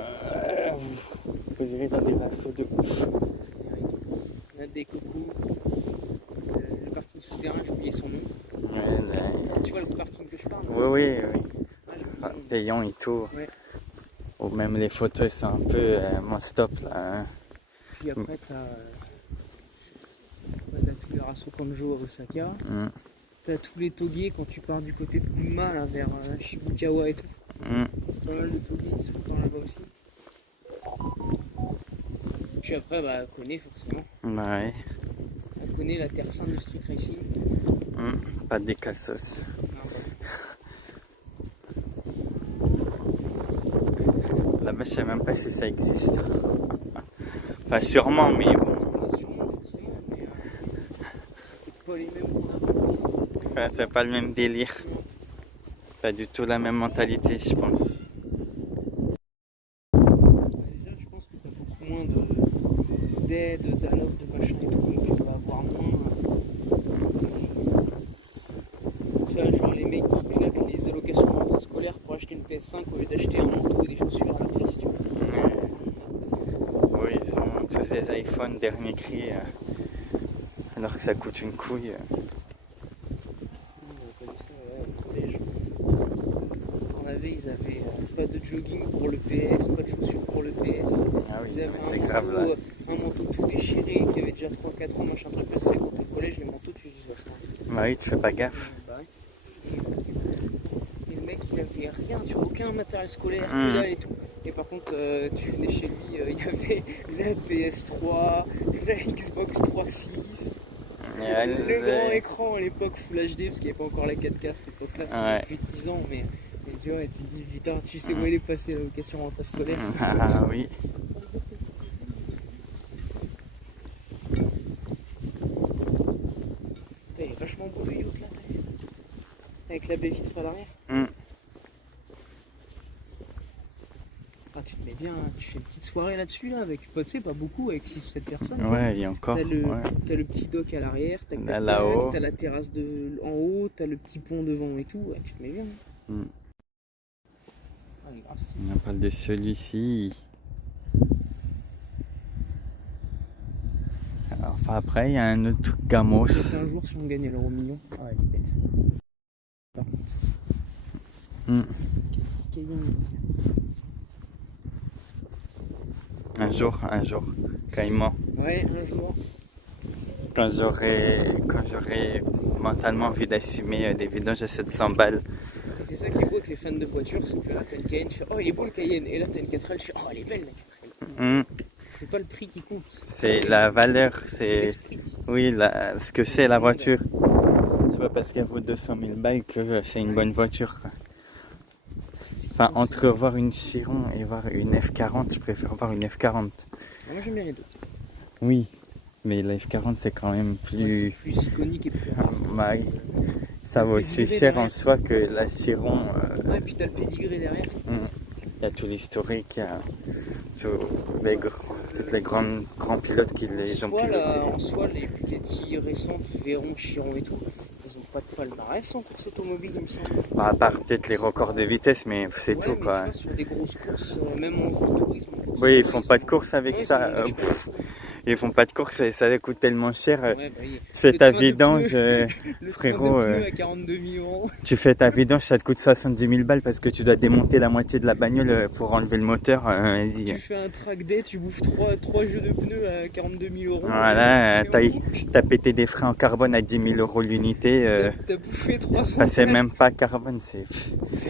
vous irez dans des restos de ouf. On a des cocos. Le parking souterrain, j'ai oublié son nom. Ouais, Tu vois le parking que je parle? oui, oui, oui. Ah, j'ai oublié Enfin, le nom. payant et tout. Ouais. Ou même les photos sont un peu mon stop là. Hein. Puis après, t'as tous les Raso Kanjo à Osaka. T'as tous les togués quand tu pars du côté de Gunma là, vers Shibukawa et tout. Pas mal de togués qui sont par là-bas aussi. Puis après, bah, Kone forcément. Bah ouais. Kone, la terre sainte du street racing. Pas des Cassos. Là-bas, je sais même pas si ça existe. Enfin, sûrement, mais bon. Sûrement, forcément, mais c'est pas les mêmes. Ouais, c'est pas le même délire. Pas du tout la même mentalité, je pense. Déjà, je pense que t'as beaucoup moins d'aide, d'alloc, de machin et tout, donc tu vas avoir moins. Tu vois, genre les mecs qui claquent les allocations de rentrée scolaire pour acheter une PS5 au lieu d'acheter un manteau ou des chaussures à leur fils, tu vois. Oui, ils ont tous des iPhones dernier cri, alors que ça coûte une couille. On avait, ils avaient pas de jogging pour le PS, pas de chaussures pour le PS. Ah oui, Ils avaient c'est grave là. un manteau tout déchiré qui avait déjà 3-4 ans, machin truc. Parce que c'est quand t'es au collège, les manteaux tu les uses vachement. Bah oui, tu fais pas gaffe. Bah ouais. Et le mec il avait rien, tu vois, aucun matériel scolaire, que dalle et tout. Et par contre, tu venais chez lui, il y avait la PS3, la Xbox 3.6. Le grand écran à l'époque Full HD parce qu'il n'y avait pas encore la 4K à cette époque-là, c'était plus de 10 ans, mais tu vois, tu te dis putain, tu sais où il est passé la location rentrée scolaire. Ah oui. Putain, il est vachement beau le yacht là, t'as vu? Avec la baie vitre à l'arrière. Ah, tu te mets bien, tu fais une petite soirée là-dessus là, avec, tu sais, pas beaucoup, avec 6 ou 7 personnes. Ouais, il y a encore. T'as le petit dock à l'arrière, là-haut. t'as la terrasse en haut, t'as le petit pont devant et tout, ouais, tu te mets bien. Ah, il est grave stylé. On parle de celui-ci. Alors, enfin, après, il y a un autre Gamos. C'est un jour si on gagne l'euro million. Ah, elle est belle ça. Par contre. Mm. Petit Cayenne. Un jour, carrément. Ouais, un jour. Quand j'aurai mentalement envie d'assumer des vidanges à 700 balles. Et c'est ça qui est beau avec les fans de voitures, c'est que là t'as une Cayenne, tu fais oh il est beau le Cayenne, et là t'as une 4L, tu fais oh elle est belle la 4L. Mm. C'est pas le prix qui compte. C'est la valeur, C'est c'est l'esprit. oui, ce que c'est la voiture. C'est pas parce qu'elle vaut 200 000 balles que c'est une bonne voiture, quoi. Enfin, entre voir une Chiron et voir une F40, je préfère voir une F40. Moi j'aime bien les deux. Oui, mais la F40 c'est quand même Ouais, plus... c'est plus iconique et plus rare. Ouais, ça vaut aussi cher en soi que la Chiron. Ouais, et puis t'as le pédigré derrière. Il y a tout l'historique, il y a tous les grands pilotes qui les ont pilotés. En soi, les Bugatti récentes, Veyron, Chiron et tout, ils ont pas de palmarès en course automobile, il me semble. Bah, à part peut-être les records de vitesse, mais c'est Ouais, tout, mais quoi. tu vois, sur des grosses courses, même en gros tourisme. Oui, ils font pas de course avec Ouais, ça. ils font des Ils font pas de course et ça coûte tellement cher. Ouais, bah oui. Tu fais Le ta train de vidange, pneus, le frérot. train de pneus à 42 000 €. Tu fais ta vidange, ça te coûte 70 000 balles parce que tu dois démonter la moitié de la bagnole pour enlever le moteur. Vas-y. Tu fais un track day, tu bouffes 3 jeux de pneus à 42 000 €. Voilà, Et en boucle, t'as pété des freins en carbone à 10 000 € l'unité. T'as bouffé 300 Ça de c'est salaire. même pas carbone, c'est.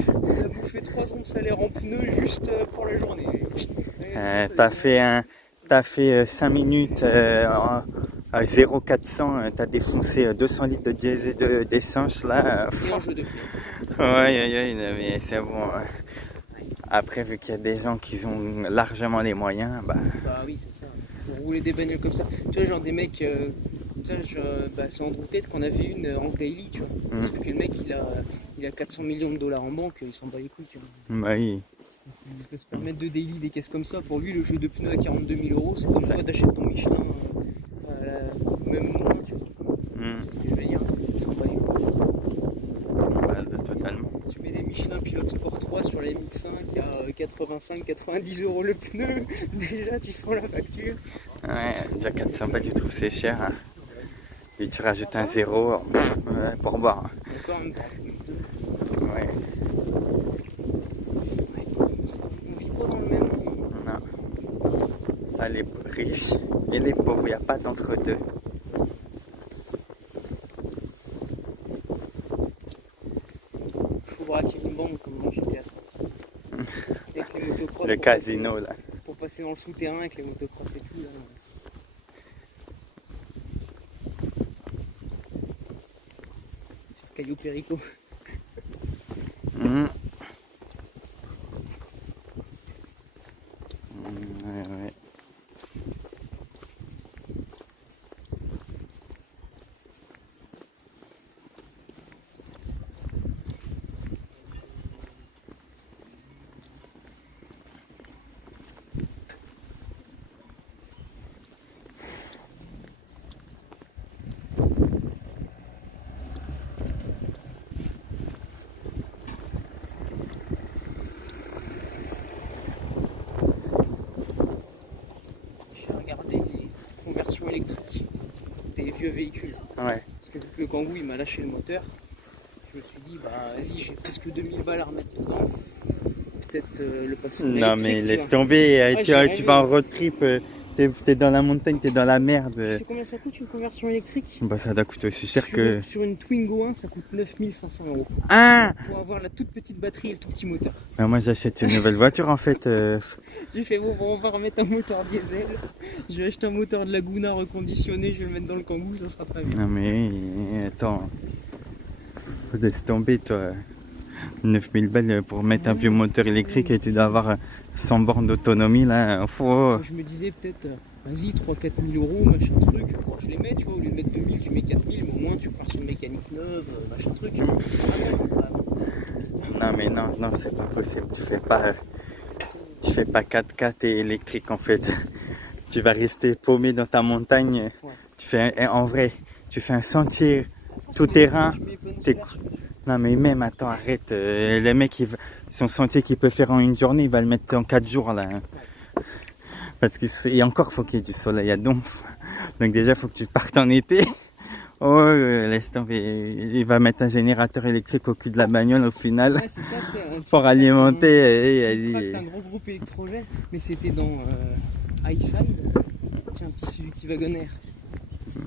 T'as bouffé 3 ans de salaire en pneus juste pour la journée. T'as fait 5 minutes à 0,400, t'as défoncé 200 litres de diesel d'essence là. Et un jeu de pneus. Ouais, mais c'est bon. Après, vu qu'il y a des gens qui ont largement les moyens, bah. Bah oui, c'est ça. Pour rouler des bagnoles comme ça. Tu vois, genre des mecs. Tu vois, c'est Andrew Tate qu'on avait une en daily, tu vois. Sauf que le mec, il a 400 millions de dollars en banque, il s'en bat les couilles, tu vois. Bah oui. Il peut se permettre de daily des caisses comme ça. Pour lui, le jeu de pneus à 42 000 €, c'est comme toi t'achètes ton Michelin, même moins, tu vois. C'est ce que je veux dire. Il s'en bat les couilles. Bah, totalement. Tu mets des Michelin Pilote Sport 3 sur les MX5 à 85-90 € le pneu. Déjà, tu sens la facture. Ouais, déjà 400 balles, tu trouves c'est cher. Hein. Et tu rajoutes un zéro pour boire. Encore un temps. Ouais. On vit pas dans le même monde. Non. T'as les riches et les pauvres, il n'y a pas d'entre-deux. Faut braquer une banque comme dans GTA 5. Avec les motocross. Le pour casino passer, là. Pour passer dans le souterrain avec les motocross et tout. Là. Sur Caillou Perico. Ouais. J'ai regardé les conversions électriques des vieux véhicules. Ouais. Parce que vu que le Kangoo il m'a lâché le moteur, je me suis dit bah vas-y j'ai presque 2000 balles à remettre dedans. Peut-être le passer en Non mais électrique, laisse tu vois. tomber, Ouais, j'ai tu vas en rêvé. road trip, t'es dans la montagne, t'es dans la Tu merde. sais combien ça coûte une conversion électrique? Bah ça doit coûter aussi cher que... Sur une Twingo 1 ça coûte 9500 €. Ah Pour avoir la toute petite batterie et le tout petit moteur. bah, moi j'achète une nouvelle voiture en fait. J'ai fait bon on va remettre un moteur diesel. Je vais acheter un moteur de Laguna reconditionné, je vais le mettre dans le Kangoo, ça sera très bien. Non mais attends, faut laisser tomber toi. 9000 balles pour mettre un vieux moteur électrique et tu dois avoir 100 bornes d'autonomie là. Je me disais peut-être, vas-y 3-4 000 €, machin truc, bon, je les mets, tu vois, au lieu de mettre 2000, tu mets 4000, mais au moins tu pars sur une mécanique neuve, machin truc. Non mais non, c'est pas possible, tu fais pas 4x4 et électrique en fait. Tu vas rester paumé dans ta montagne. Ouais. En vrai, tu fais un sentier tout terrain. Non mais même, attends, arrête. Les mecs, son sentier qu'il peut faire en une journée, il va le mettre en 4 jours là. Parce qu'il encore faut qu'il y ait du soleil à donf. Donc déjà, faut que tu partes en été. Oh, laisse tomber. Il va mettre un générateur électrique au cul de la bagnole au final Ouais, c'est ça, tu sais. pour alimenter. On tracte un gros groupe électrogène, mais c'était dans iSide. Tiens, un petit Suzuki Wagoner.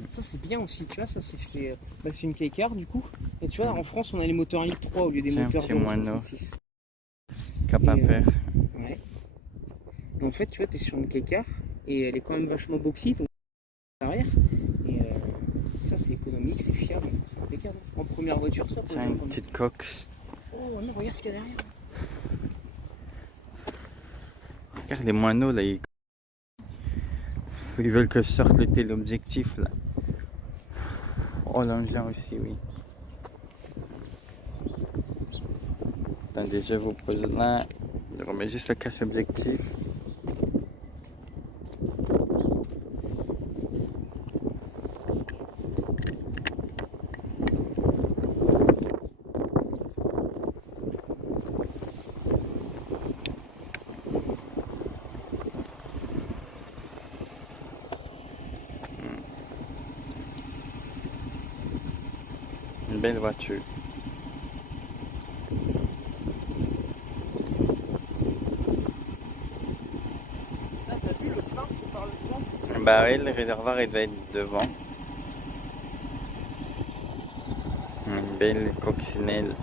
Ça c'est bien aussi, tu vois, ça c'est fait. Bah, c'est une K-Car du coup. Et tu vois, en France on a les moteurs litres 3 au lieu des Tiens, moteurs petit moineau. 0,66. Cap à Et, faire. Ouais. Et en fait, tu vois, t'es sur une K-Car et elle est quand même vachement boxy, donc l'arrière. Et ça c'est économique, c'est fiable, enfin, c'est impeccable. En première voiture, ça pour Tiens, les gens une comme petite coque. Oh non, regarde ce qu'il y a derrière. Regarde les moineaux là, ils veulent que je sorte le téléobjectif là. Oh, l'engin aussi, oui. Attendez, je vous pose là. Je remets juste le casse-objectif. Une belle voiture. Là, t'as vu le plein, c'est par le fond. Bah oui, le réservoir il doit être devant. Une belle coccinelle.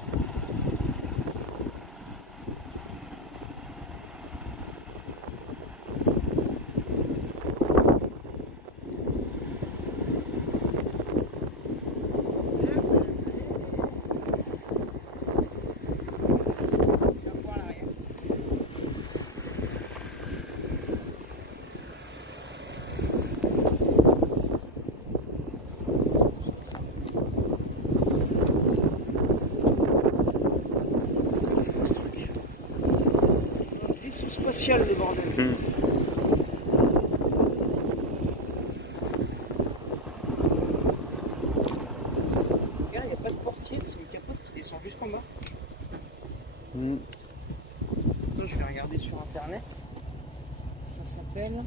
C'est quoi ce truc? Vaisseau spatial, le bordel. Regarde, il n'y a pas de portier, c'est une capote qui descend jusqu'en bas. Attends, je vais regarder sur internet. Ça s'appelle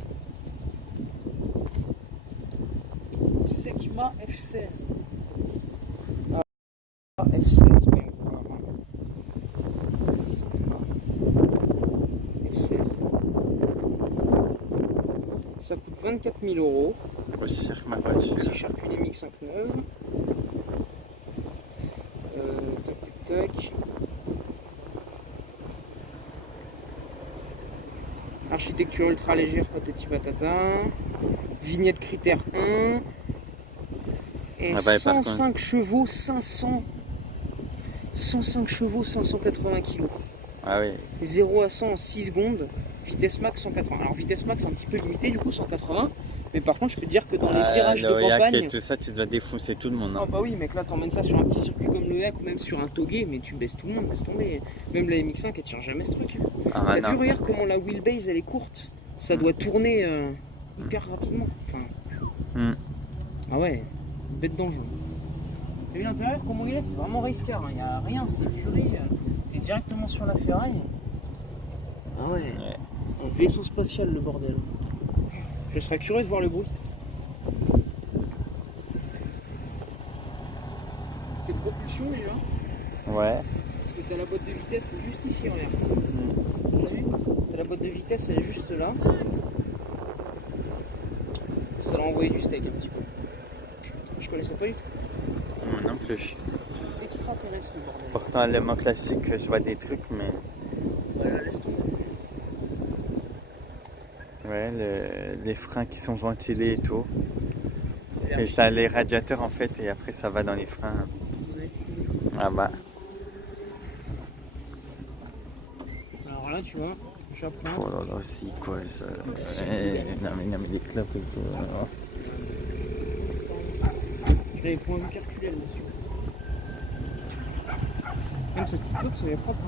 Secma F16. Ah, F16, oui. Secma F16. Ça coûte 24 000 €. Aussi cher que ma voiture. C'est cher qu'une MX-5 neuve. Tac tac tac. Architecture ultra légère, patati patata. Vignette critère 1. Et Ah bah, par contre. 105 chevaux, 105 chevaux, 580 kg. Ah oui. 0 à 100 en 6 secondes. Vitesse max 180. Alors vitesse max un petit peu limitée du coup 180. Mais par contre je peux te dire que dans les virages de l'Aurillac campagne. et tout ça, tu dois défoncer tout le monde. Ah Hein. bah oui mec, là t'emmènes ça sur un petit circuit comme le Hack ou même sur un Togé, mais tu baisses tout le monde, laisse tomber. Même la MX5 elle tire jamais ce truc. Ah, T'as vu, non. regarde comment la wheelbase elle est courte. Ça doit tourner hyper rapidement. Enfin, ah ouais, bête d'enjeu. T'as vu l'intérieur comment il est? C'est vraiment race car, il n'y a rien, c'est puré. T'es directement sur la ferraille. Ah ouais, un vaisseau spatial le bordel. Je serais curieux de voir le bruit. C'est propulsion déjà. Ouais. Parce que t'as la boîte de vitesse qui est juste ici, regarde. T'as vu? T'as la boîte de vitesse, elle est juste là. Ça l'a envoyé du steak un petit peu. Je connaissais pas du tout. Moi non plus. Extraterrestre le bordel. Pourtant, le mot classique, je vois des trucs, mais. Voilà, laisse tomber. Ouais, les freins qui sont ventilés et tout. Il a l'air Et t'as les radiateurs en fait, et après ça va dans les freins. chiant. Ah bah. Alors là, tu vois, j'apprends. Oh là là, c'est quoi ça? C'est Non mais les clopes et tout. Je l'avais point vue circulaire monsieur. Même ce petit bloc, c'est propre.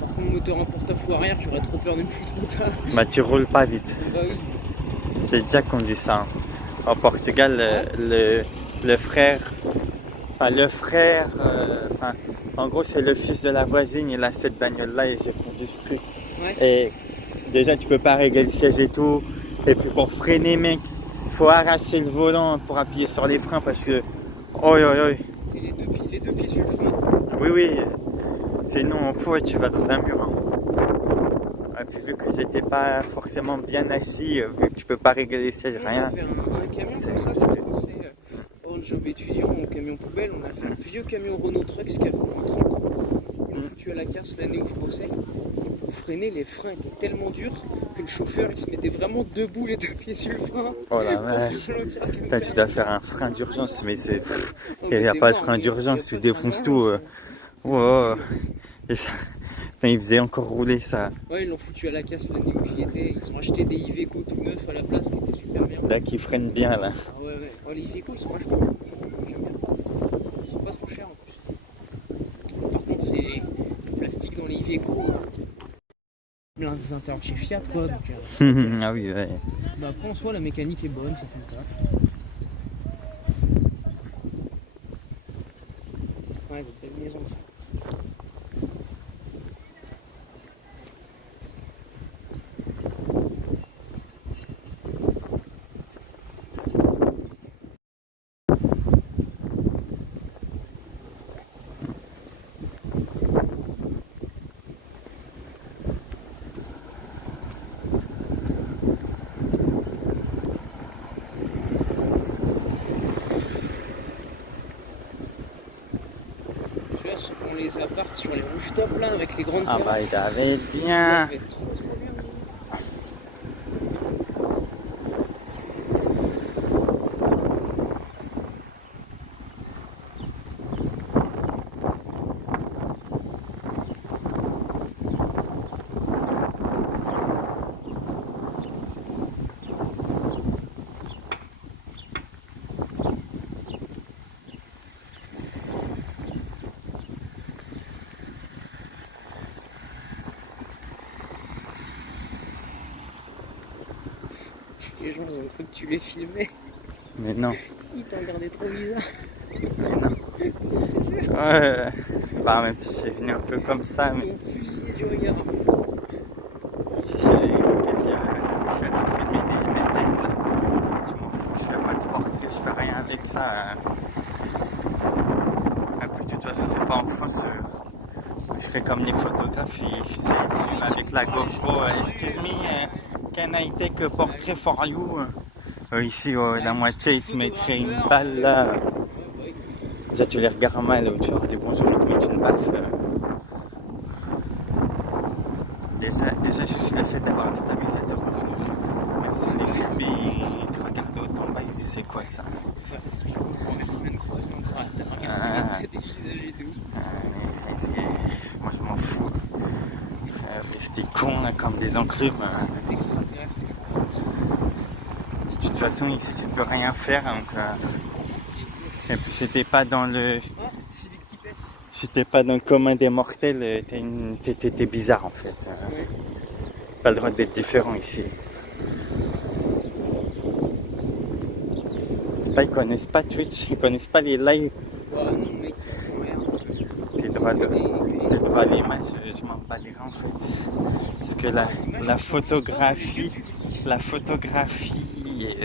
Par contre, le moteur en porte-à-faux arrière, j'aurais trop peur de me foutre au tas. Bah tu roules pas vite. Bah oui. J'ai déjà conduit ça. Hein. Au Portugal, le frère, en gros c'est le fils de la voisine, il a cette bagnole là et j'ai conduit ce truc. Ouais. Et déjà tu peux pas régler le siège et tout. Et puis pour freiner mec, faut arracher le volant pour appuyer sur les freins parce que... Oh, T'es les deux pieds sur le frein. oui, sinon tu vas dans un mur. Hein. Et puis vu que j'étais pas forcément bien assis, vu que tu peux pas régler les sièges, rien. On a fait un camion comme ça, je fait penser au job étudiant, au camion poubelle. On a fait un vieux camion Renault Trucks qui avait moins 30 ans. Ils l'ont foutu à la casse l'année où je bossais. Et pour freiner, les freins étaient tellement durs que le chauffeur il se mettait vraiment debout les deux pieds sur le frein. Oh la pour vache. ralentir le Putain, tu dois faire un frein d'urgence, mais c'est... Non, Il n'y mais a t'es pas de mort, frein mais d'urgence, y a tu pas de frein défonces tout. d'urgence. Oh. Et ça... Putain, il faisait encore rouler ça. Ouais, ils l'ont foutu à la casse l'année où j'y étais. Ils ont acheté des Iveco tout neufs à la place qui étaient super bien. Là, qui freine bien là. Ah ouais, ouais. Oh, les Iveco, ils sont vachement bien. J'aime bien. Ils sont pas trop chers en plus. Par contre, c'est le plastique dans les Iveco. L'un des intérêts de chez Fiat, quoi. Donc, Ah oui, ouais. bah, après, en soi, la mécanique est bonne, ça fait le taf. Ouais, des belles maisons, ça. Tu vois, ceux qui ont les apparts sur les rooftops là, avec les grandes Ah bah, terrasses. il avait Ça bien. va être trop bien. Les gens ils ont cru que tu les filmais. Mais non, Si, t'as regardé trop bizarre. mais non. Si, je te jure. Ouais. Bah, en même temps, je suis venu un peu comme ça, mais... Ton fusil du regard. Qu'est-ce qu'il y a? Je vais filmer des têtes là. Je m'en fous, je fais pas de portrait, je fais rien avec ça. Et puis de toute façon, c'est pas en France. Je ferai comme les photographes, ils filment avec la GoPro. Excuse me, can I take a portrait for you? Ici, la moitié, ils te mettraient une balle là. Déjà, tu les regardes mal, tu leur dis bonjour, ils te mettent une baffe. Déjà, juste le fait d'avoir un stabilisateur, même si on est filmé, ils te regardent autant en bas, ils disent c'est quoi ça? Moi je m'en fous. Rester con là, comme des enclumes. Les extraterrestres. De toute façon, ici tu peux rien faire. Donc, et puis c'était pas dans le. Ah, Civic Type S. Si t'es pas dans le commun des mortels, t'es bizarre en fait. Ouais. Pas le droit d'être différent ici. C'est pas, ils connaissent pas Twitch, ils connaissent pas les lives. Ouais, non, mec, merde. Puis le droit à l'image, je m'en bats les reins en fait. Parce que la photographie,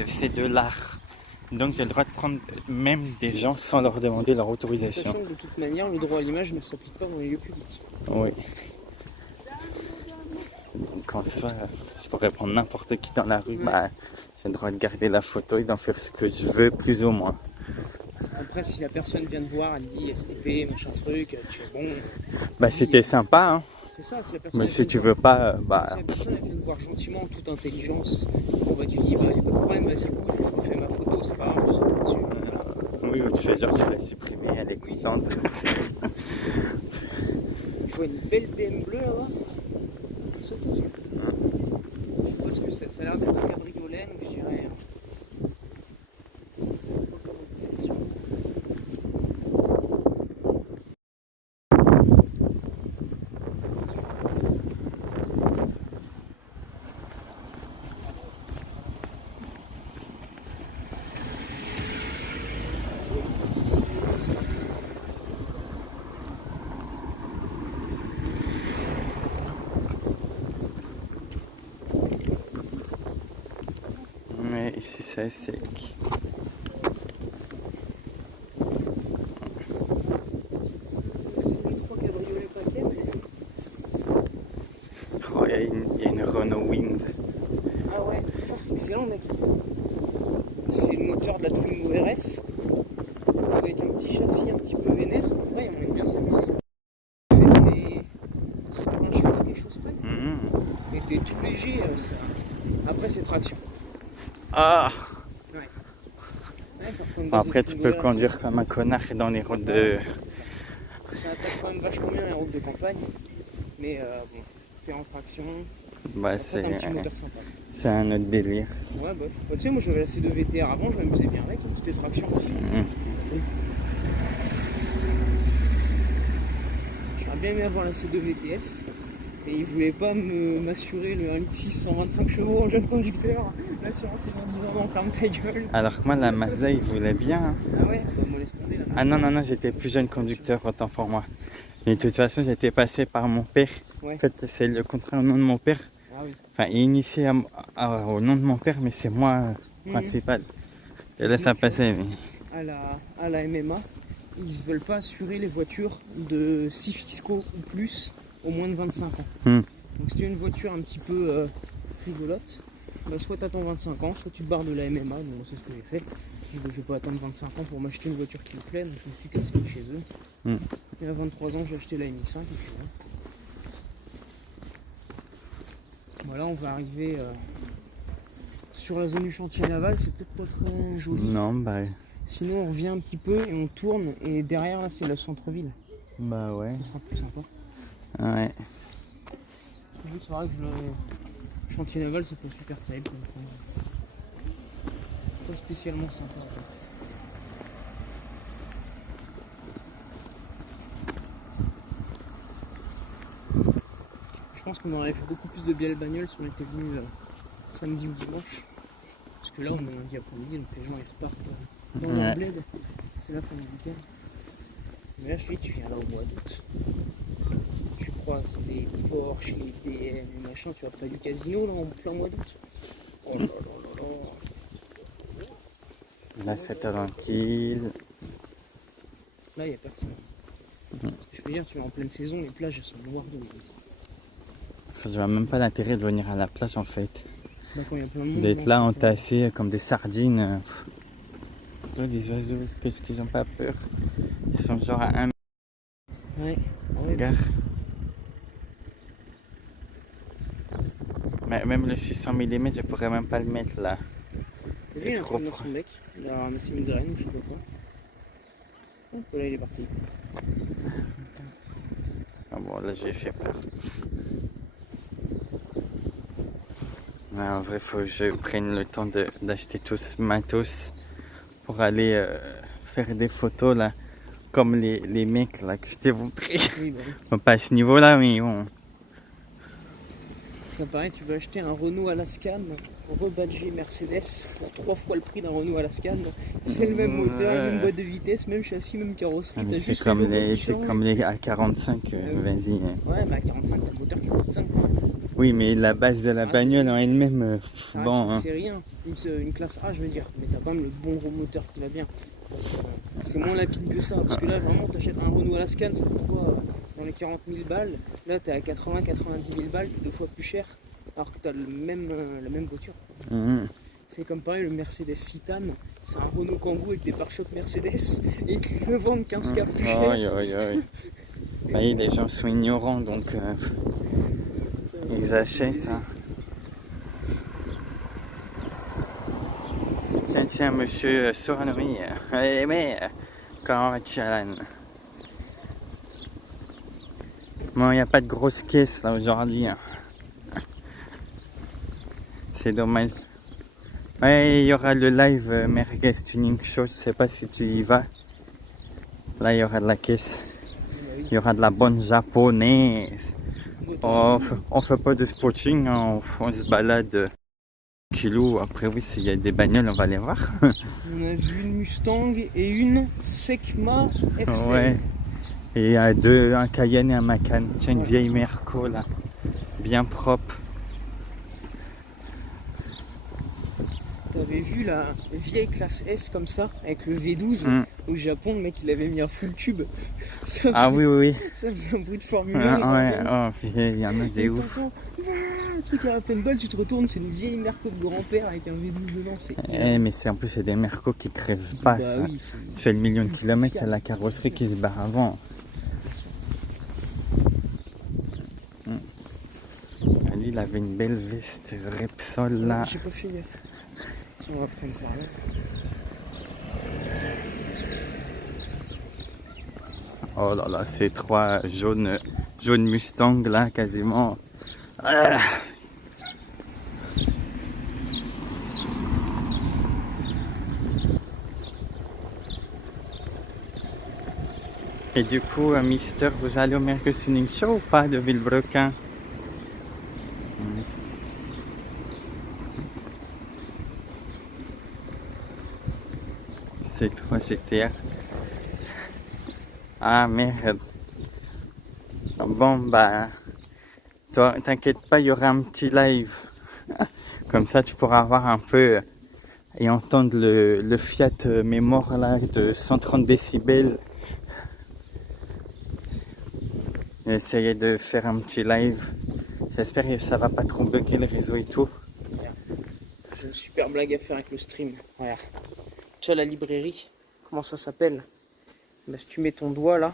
c'est de l'art. Donc j'ai le droit de prendre même des gens sans leur demander leur autorisation. Sachant que de toute manière, le droit à l'image ne s'applique pas dans les lieux publics. Oui. Donc en soi, je pourrais prendre n'importe qui dans la rue, bah, j'ai le droit de garder la photo et d'en faire ce que je veux, plus ou moins. Après, si la personne vient te voir, elle dit SPP, machin truc, tu es bon. Bah c'était sympa, hein. C'est ça, si la personne. Mais elle si vient tu te veux voir- pas, Si bah... la personne elle vient te voir gentiment, en toute intelligence, bon bah tu dis, bah y'a pas de problème, vas-y, bouge, je fais ma photo, c'est pas grave, je saute dessus. Oui, ou tu fais genre tu l'as supprimé, elle est contente. Je vois une belle BM bleue là-bas. Elle saute dessus. Je sais pas ce que c'est, ça a l'air d'être un cabriolet, donc je dirais. Mais c'est sec. C'est les 3 cabriolets paquets, mais... Oh, il y a une Renault Wind. Ah ouais, ça c'est excellent mec. C'est le moteur de la Twingo RS avec un petit châssis un petit peu vénère. Ouais, on aime bien s'amuser. Mais c'est pas un cheval quelque chose près. Et t'es tout léger. Ça... Après c'est traction. Ah! Ouais, ça prend une base Après, de tu Twingo peux RS. conduire comme un connard dans les routes de. Ça attaque quand même vachement bien les routes de campagne. Mais bon, t'es en traction. Bah, Après, t'as un petit moteur sympa. c'est un autre délire. Ouais, bah, tu sais, moi j'avais la C2 VTR avant, je m'amusais bien avec, une petite traction aussi. J'aurais bien aimé avoir la C2 VTS, et ils voulaient pas m'assurer le 1.6 125 chevaux en jeune conducteur. L'assurance, ils m'ont dit non, ferme ta gueule. Alors que moi, la Mazda, il voulait bien. Hein. Ah ouais, bah, moi laisse tomber là. Ah non, non, non, j'étais plus jeune conducteur, autant pour moi. Mais de toute façon, j'étais passé par mon père. Ouais. En fait, c'est le contrat au nom de mon père. Ah oui. Enfin, il est initié au nom de mon père, mais c'est moi principal. Je laisse ça passer. Mais... À la MMA, ils veulent pas assurer les voitures de 6 fiscaux ou plus au moins de 25 ans. Donc si tu as une voiture un petit peu rigolote, bah, soit tu attends 25 ans, soit tu te barres de la MMA, donc c'est ce que j'ai fait. Je vais pas attendre 25 ans pour m'acheter une voiture qui me plaît, donc je me suis cassé de chez eux. Et à 23 ans, j'ai acheté la MX5 et puis voilà. Voilà, on va arriver sur la zone du chantier naval, c'est peut-être pas très joli. Non, bah... Sinon on revient un petit peu et on tourne et derrière là c'est le centre-ville. Bah ouais. Ça sera plus sympa. Ouais. C'est vrai que le chantier naval c'est pas super terrible. C'est pas spécialement sympa en fait. Je pense qu'on aurait fait beaucoup plus de bielles bagnoles si on était venu samedi ou dimanche. Parce que là on est lundi après-midi donc les gens ils repartent dans leur bled. C'est la fin du week-end. Mais là je suis tu viens là au mois d'août. Tu croises les Porsche, les BM, les machins, tu vas près du casino là en plein mois d'août. Oh là là là là. Là c'est tranquille. Là il n'y a personne. Je veux dire, tu es en pleine saison, les plages elles sont noires de monde. Je vois même pas l'intérêt de venir à la plage en fait. Bah, quand il y a plein de monde, D'être là entassés comme des sardines. Les oiseaux, qu'est-ce qu'ils ont pas peur? Ils sont genre à 1 mètre. Ouais, Regarde. Mais même le 600 mm, je pourrais même pas le mettre là. t'as vu, il est en train de mettre son bec. Il a ramassé une graine ou je sais pas quoi. Hop là, il est parti. Ah bon, là j'ai fait peur. Ouais, en vrai, faut que je prenne le temps d'acheter tout ce matos pour aller faire des photos là, comme les mecs là que je t'ai montré. Oui, bah oui. Bon, pas à ce niveau là, mais bon. Ça paraît, tu veux acheter un Renault Alaskan rebadgé Mercedes pour 3 fois le prix d'un Renault Alaskan. C'est le même moteur, même boîte de vitesse, même châssis, même carrosserie. Mais T'as c'est juste comme logos les, qui c'est changent. comme les A45, vas-y. Ouais, bah à 45, t'as le moteur qui est 45. Oui, mais la base de la reste bagnole en elle-même, Ça bon. reste, Hein. c'est rien. Une classe A, je veux dire. Mais t'as quand même le bon gros moteur qui va bien. Parce que, c'est moins lapide que ça. Parce que là, vraiment, t'achètes un Renault Alaskan, ça coûte quoi dans les 40 000 balles. Là, t'es à 80-90 000 balles, t'es 2 fois plus cher. Alors que t'as la même voiture. C'est comme pareil, le Mercedes Citan, c'est un Renault Kangoo avec des pare-chocs Mercedes. Et ils te le vendent 15K plus cher. Aïe, aïe, aïe. Oui, les gens sont ignorants, donc ils achètent. Hein. Tiens, monsieur Soranui. Mais, comment vas-tu, Alan? Bon, il n'y a pas de grosse caisse là aujourd'hui. Hein. C'est dommage. Ouais, il y aura le live Merguez Tuning Show, je sais pas si tu y vas. Là, il y aura de la caisse. Il y aura de la bonne japonaise. On fait pas de spotting, on se balade kilo. Après, oui, s'il y a des bagnoles, on va les voir. On a vu une Mustang et une Secma F16. Ouais. Et il y a un Cayenne et un Macan. Tiens, une vieille Merco là. Bien propre. t'avais vu la vieille classe S comme ça, avec le V12, au Japon, le mec il avait mis un full tube. Ça Ah faisait- oui, oui, Ça faisait un bruit de Formule oui. 1. Ouais, oh, puis il y en a des Et ouf. t'entends, le truc à paintball, tu te retournes, c'est une vieille Merco de grand-père avec un V12 dedans. C'est Mais c'est en plus, c'est des Mercos qui crèvent pas, bah ça. oui, c'est... Tu fais le million de kilomètres, c'est la carrosserie qui se barre avant. Lui, il avait une belle veste Repsol là. J'ai pas fait gaffe. Si on va prendre par là. Oh là là, ces trois jaunes Mustang là, quasiment. Ah. Et du coup, Mister, vous allez au Mercosur Show ou pas de Villebrequin? C'est toi GTR. Ah merde. Bon bah, toi, t'inquiète pas, il y aura un petit live. Comme ça, tu pourras voir un peu et entendre le Fiat Mémor là de 130 décibels. Essayer de faire un petit live. J'espère que ça va pas trop bugger le réseau et tout. J'ai une super blague à faire avec le stream. Regarde. Tu vois la librairie, comment ça s'appelle? Bah, si tu mets ton doigt là.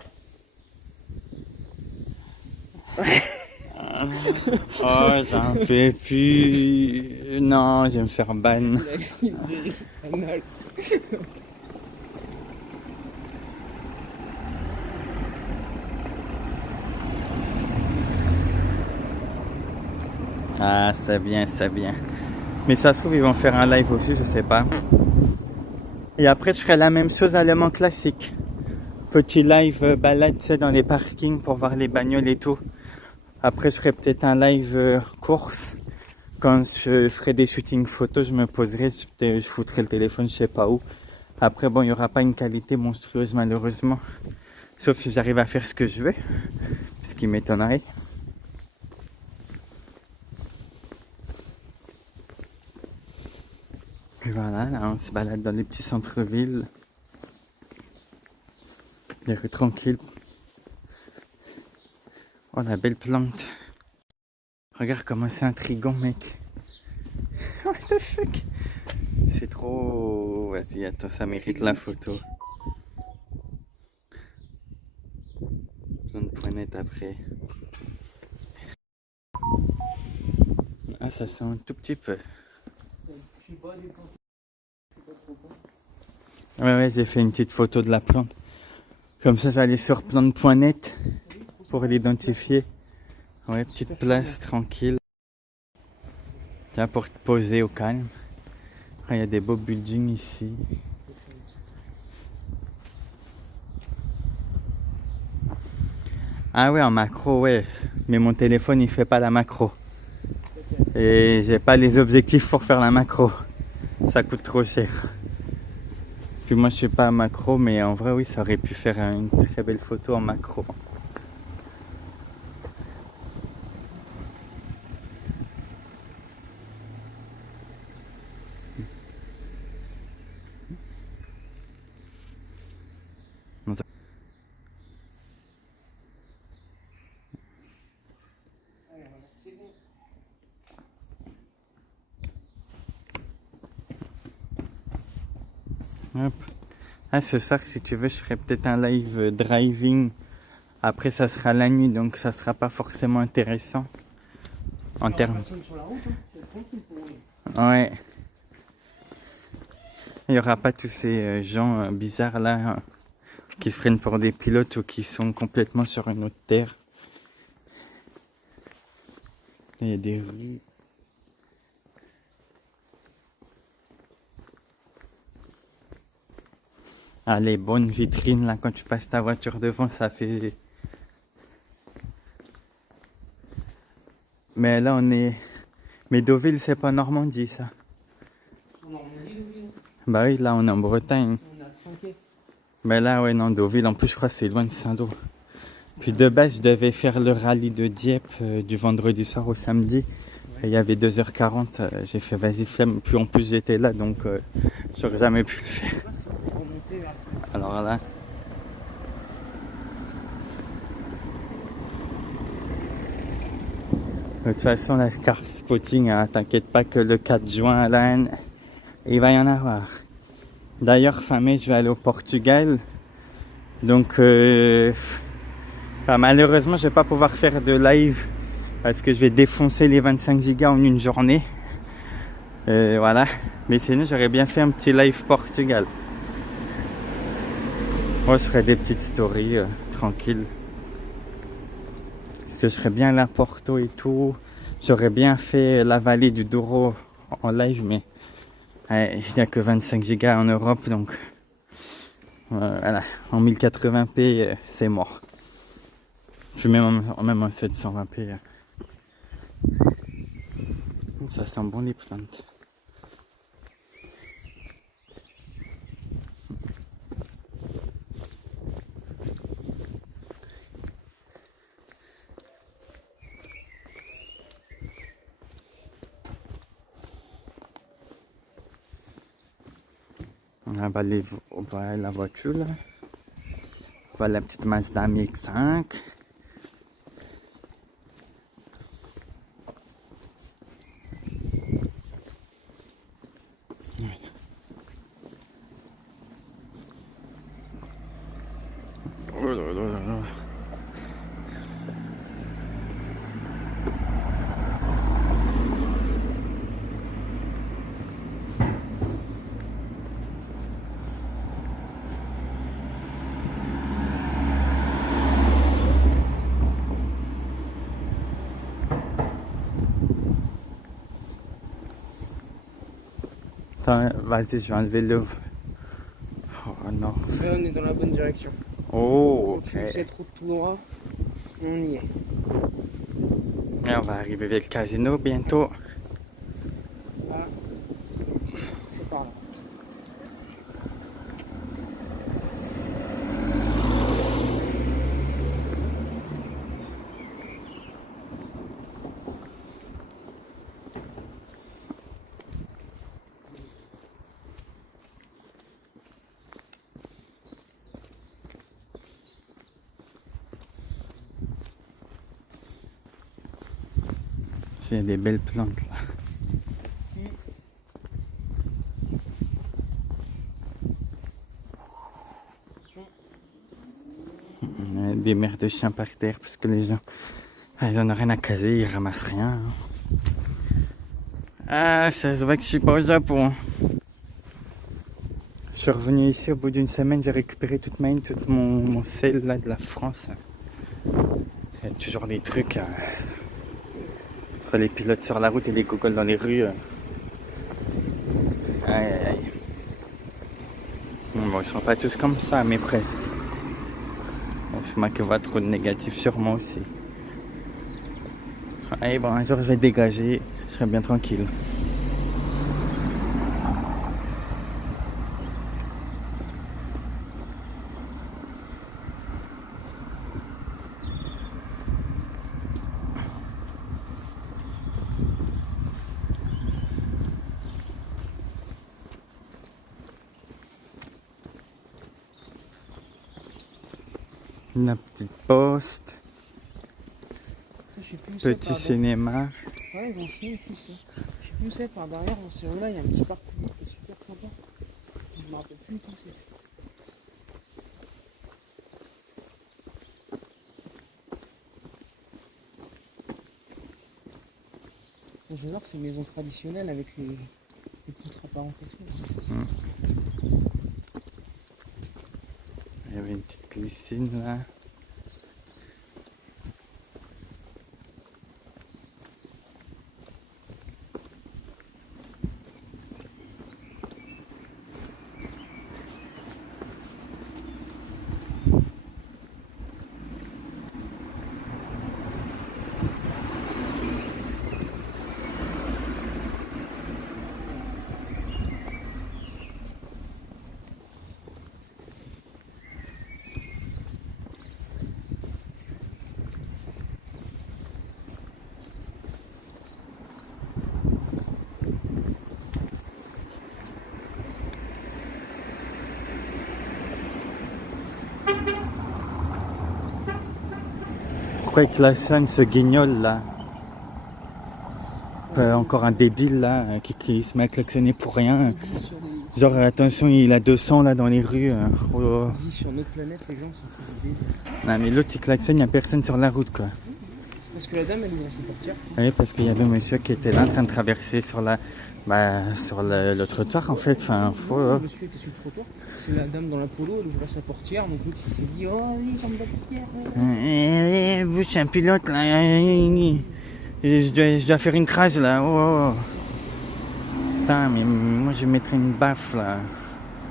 Oh, j'en peux plus. Non, je vais me faire ban. La librairie anale. Ah, c'est bien, c'est bien. Mais ça se trouve, ils vont faire un live aussi, je sais pas. Et après, je ferai la même chose à Le Mans classique. Petit live balade, tu sais, dans les parkings pour voir les bagnoles et tout. Après, je ferai peut-être un live course. Quand je ferai des shootings photos, je me poserai, je foutrai le téléphone, je sais pas où. Après, bon, il n'y aura pas une qualité monstrueuse, malheureusement. Sauf si j'arrive à faire ce que je veux. Ce qui m'étonnerait. Puis voilà, là, on se balade dans les petits centres-villes. Les rues tranquilles. Oh, la belle plante. Regarde comment c'est intriguant, mec. What the fuck? C'est trop... Vas-y, attends, ça mérite la photo. Plein de poignettes après. Ah, ça sent un tout petit peu. Ouais, j'ai fait une petite photo de la plante. Comme ça, j'allais sur plante.net pour l'identifier. Ouais, petite place tranquille. Tiens, pour te poser au calme. Il y a des beaux buildings ici. Ah ouais, en macro, ouais. Mais mon téléphone, il fait pas la macro. Et j'ai pas les objectifs pour faire la macro. Ça coûte trop cher. Puis moi, je suis pas macro, mais en vrai, oui, ça aurait pu faire une très belle photo en macro. Hop. Ah, ce soir, si tu veux, je ferai peut-être un live driving. Après, ça sera la nuit, donc ça sera pas forcément intéressant. En termes. Ouais. Il n'y aura pas tous ces gens bizarres là qui se prennent pour des pilotes ou qui sont complètement sur une autre terre. Il y a des rues. Ah, les bonnes vitrines là, quand tu passes ta voiture devant, ça fait. Mais là, on est. Mais Deauville, c'est pas Normandie, ça. Bah oui, là, on est en Bretagne. Mais là, ouais, non, Deauville, en plus, je crois que c'est loin de Saint-Lô. Puis de base, je devais faire le rallye de Dieppe du vendredi soir au samedi. Il y avait 2h40, j'ai fait vas-y flemme. Puis en plus j'étais là donc j'aurais jamais pu le faire. Alors là. De toute façon la carte spotting, hein, t'inquiète pas que le 4 juin à La Haine, il va y en avoir. D'ailleurs fin mai je vais aller au Portugal. Donc malheureusement je vais pas pouvoir faire de live. Parce que je vais défoncer les 25 gigas en une journée. Voilà. Mais sinon, j'aurais bien fait un petit live Portugal. Moi, je ferais des petites stories tranquilles. Parce que je serais bien là, Porto et tout. J'aurais bien fait la vallée du Douro en live, mais il n'y a que 25 gigas en Europe. Donc, voilà. En 1080p, c'est mort. Je suis même en 720p. Ça sent bon les plantes. On va aller voir la voiture là. On va la petite Mazda MX-5. Attends, vas-y, je vais enlever le... Oh non. Là, on est dans la bonne direction. Oh, ok. Cette route tout droit, on y est. Et on va arriver vers le casino bientôt. Là, c'est par là. Il y a des belles plantes là. Des mères de chiens par terre parce que les gens ils en ont rien à caser, ils ramassent rien. Ah, ça se voit que je suis pas au Japon. Je suis revenu ici au bout d'une semaine, j'ai récupéré toute mon sel là de la France. Il y a toujours des trucs entre les pilotes sur la route et les gogoles dans les rues. Aïe aïe aïe. Bon, ils sont pas tous comme ça, mais presque. C'est moi qui vois trop de négatifs sur moi aussi. Allez, bon, un jour je vais dégager, je serai bien tranquille. Une petite poste, Je sais plus où c'est petit par cinéma. derrière. Ouais, ils ont signé ici. Je sais plus où c'est par derrière. Dans ce là, il y a un petit parc public qui est super sympa. Je me rappelle plus où c'est. J'adore ces maisons traditionnelles avec les petites apparentations. Il y avait une petite piscine là. pourquoi il klaxonne ce guignol là. Encore un débile là qui se met à klaxonner pour rien. Il vit sur des- Genre attention, il a 200 là dans les rues. Oh là là. il vit sur notre planète, les gens, ça fait des désert. Non mais l'autre il klaxonne, il n'y a personne sur la route quoi. Parce que la dame, elle ouvre sa portière. Oui, parce qu'il y avait un monsieur qui était là en train de traverser sur le trottoir en fait. Enfin, Le monsieur était sur le trottoir. C'est la dame dans la polo, elle ouvrait sa portière. Donc l'autre, il s'est dit, oh oui, comme la portière. Vous, je suis un pilote là. Je dois faire une trace là. Oh. Putain, mais moi je mettrais une baffe là.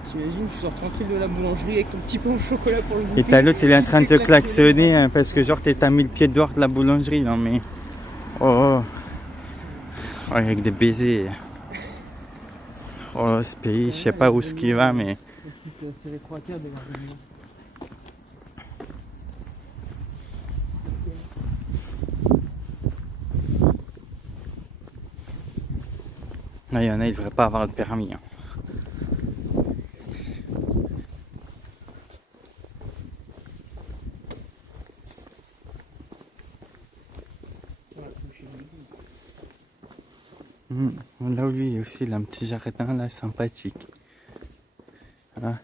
T'imagines, tu sors tranquille de la boulangerie avec ton petit pain au chocolat pour le Et goûter. t'as l'autre, il est en train de te klaxonner hein, parce que genre t'as mis le pied dehors de la boulangerie. Non mais. Oh. Avec des baisers. Oh, ce pays, je sais pas où ce qu'il va, mais. C'est les trois quarts de la réunion. Non, il y en a, ils devraient pas avoir le permis. Hein. Là où lui aussi, il a un petit jardin là, sympathique. Voilà.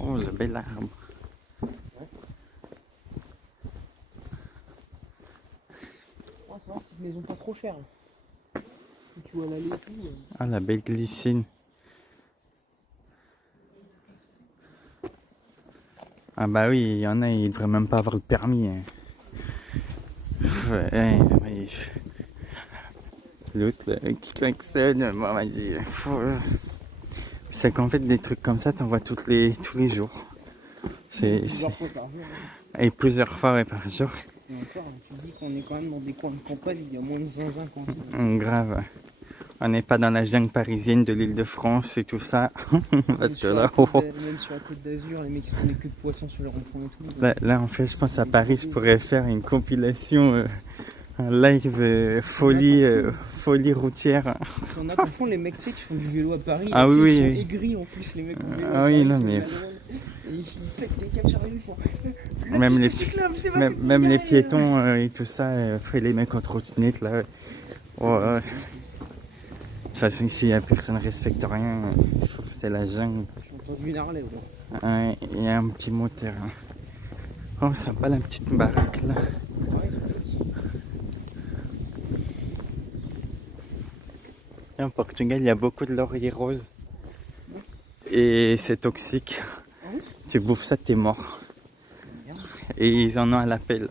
Oh, le bel arbre. Oh, c'est une petite maison pas trop chère. Si tu vois l'allée et tout. Ah, la belle glycine. Ah bah oui, il y en a, ils devraient même pas avoir le permis. Hein. Ouais. L'autre qui klaxonne, moi vas-y. C'est qu'en fait des trucs comme ça, t'en vois tous les jours. Plusieurs fois par jour. Et plusieurs fois ouais, par jour. Et encore, tu dis qu'on est quand même dans des coins de campagne, il y a moins de zinzin quand Grave. On n'est pas dans la jungle parisienne de l'Île-de-France et tout ça. Parce que là, même sur la côte d'Azur, les mecs se prenaient que de poissons sur leur rond-point et tout. Là, en fait, je pense à Paris, je pourrais faire une compilation, un live folie routière. On a parfois les mecs, tu sais, qui font du vélo à Paris. Ah et, oui, ils sont oui. aigris en plus, les mecs au vélo. Ah à oui, Paris, non, c'est mais- la drôle. Et ils pètent des câbles sur la rue, ils font. La Même piste les- cyclable, c'est pas fait pour Même se les garer. piétons et tout ça, après les mecs en trottinette là. Oh, de toute façon, ici, personne ne respecte rien. C'est la jungle. J'ai entendu une Harley, là. Ouais, il y a un petit moteur. Oh, sympa la petite baraque là. Et en Portugal, il y a beaucoup de lauriers roses. Et c'est toxique. Tu bouffes ça, t'es mort. Et ils en ont à l'appel.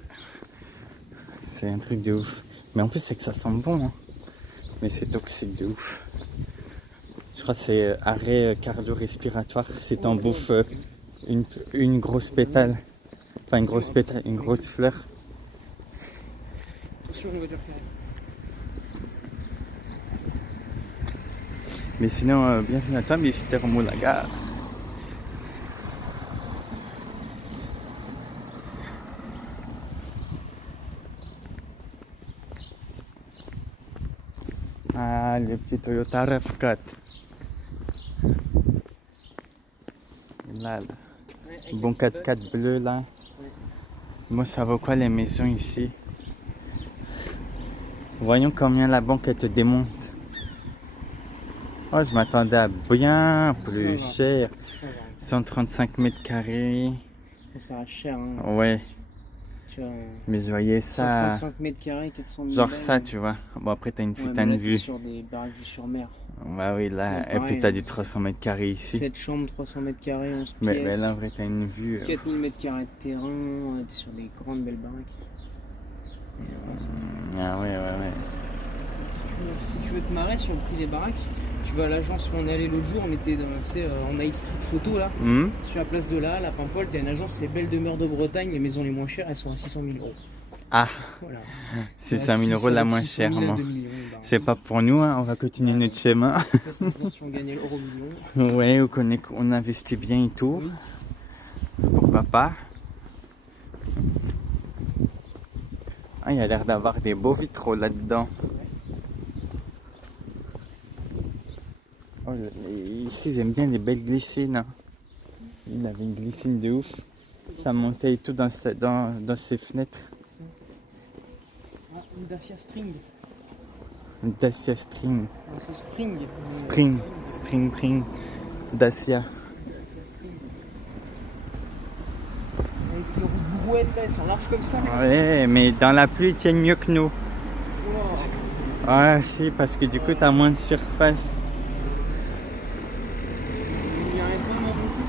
C'est un truc de ouf. Mais en plus, c'est que ça sent bon. Hein. Mais c'est toxique de ouf. Je crois que c'est arrêt cardio-respiratoire si t'en bouffes une grosse pétale. Enfin, une grosse pétale, une grosse fleur. Attention, une voiture qui arrive. Mais sinon, bienvenue à toi, Mister Moulaga. Ah, le petit Toyota RAV4. Là. Bon 4x4 bleu là. Moi, ça vaut quoi les maisons ici? Voyons combien la banque elle te démonte. Oh, je m'attendais à bien plus Ça va. cher. Ça va. 135 mètres carrés. Ça reste cher, hein. Ouais, Tu vois, mais je voyais ça. 135 mètres carrés, 400 000 Genre balles. ça, tu vois. Bon, après, t'as une Ouais, putain mais de là, t'es vue. sur des baraques vues sur mer. Bah oui, là. Ouais, Et puis, pareil, t'as hein. du 300 mètres carrés ici. 7 chambres, 300 mètres carrés, 11 Mais pièces. là, en vrai, t'as une vue. 4000 mètres carrés de terrain, t'es sur des grandes belles baraques. Et, ça- Ah ouais, ouais, ouais. Si tu veux te marrer sur le prix des baraques, tu vas à l'agence où on est allé l'autre jour, on était en High Street Photo là, sur la place de la Halle à Paimpol, t'as une agence, c'est Belle Demeure de Bretagne, les maisons les moins chères, elles sont à 600 000 euros. Ah, Voilà. c'est 5 000 euros la moins chère. Moi. C'est pas. pas pour nous, hein. On va continuer notre chemin. Si on gagnait l'euro million. Ouais, ou qu'on investit bien et tout. Oui. Pourquoi pas? Ah, il y a l'air d'avoir des beaux vitraux là-dedans. Oh, ici, ils aiment bien les belles glycines. Hein. Il avait une glycine de ouf. Ça montait et tout dans ces fenêtres. Ah, une Dacia String. Une Dacia String. Non, c'est Spring. Spring. Dacia. Avec les roues brouettes là, elles sont larges comme ça. Mais... Ouais, mais dans la pluie, ils tiennent mieux que nous. Wow. Ouais, si, parce que du coup, t'as moins de surface. Il y a rien de mal à bosser,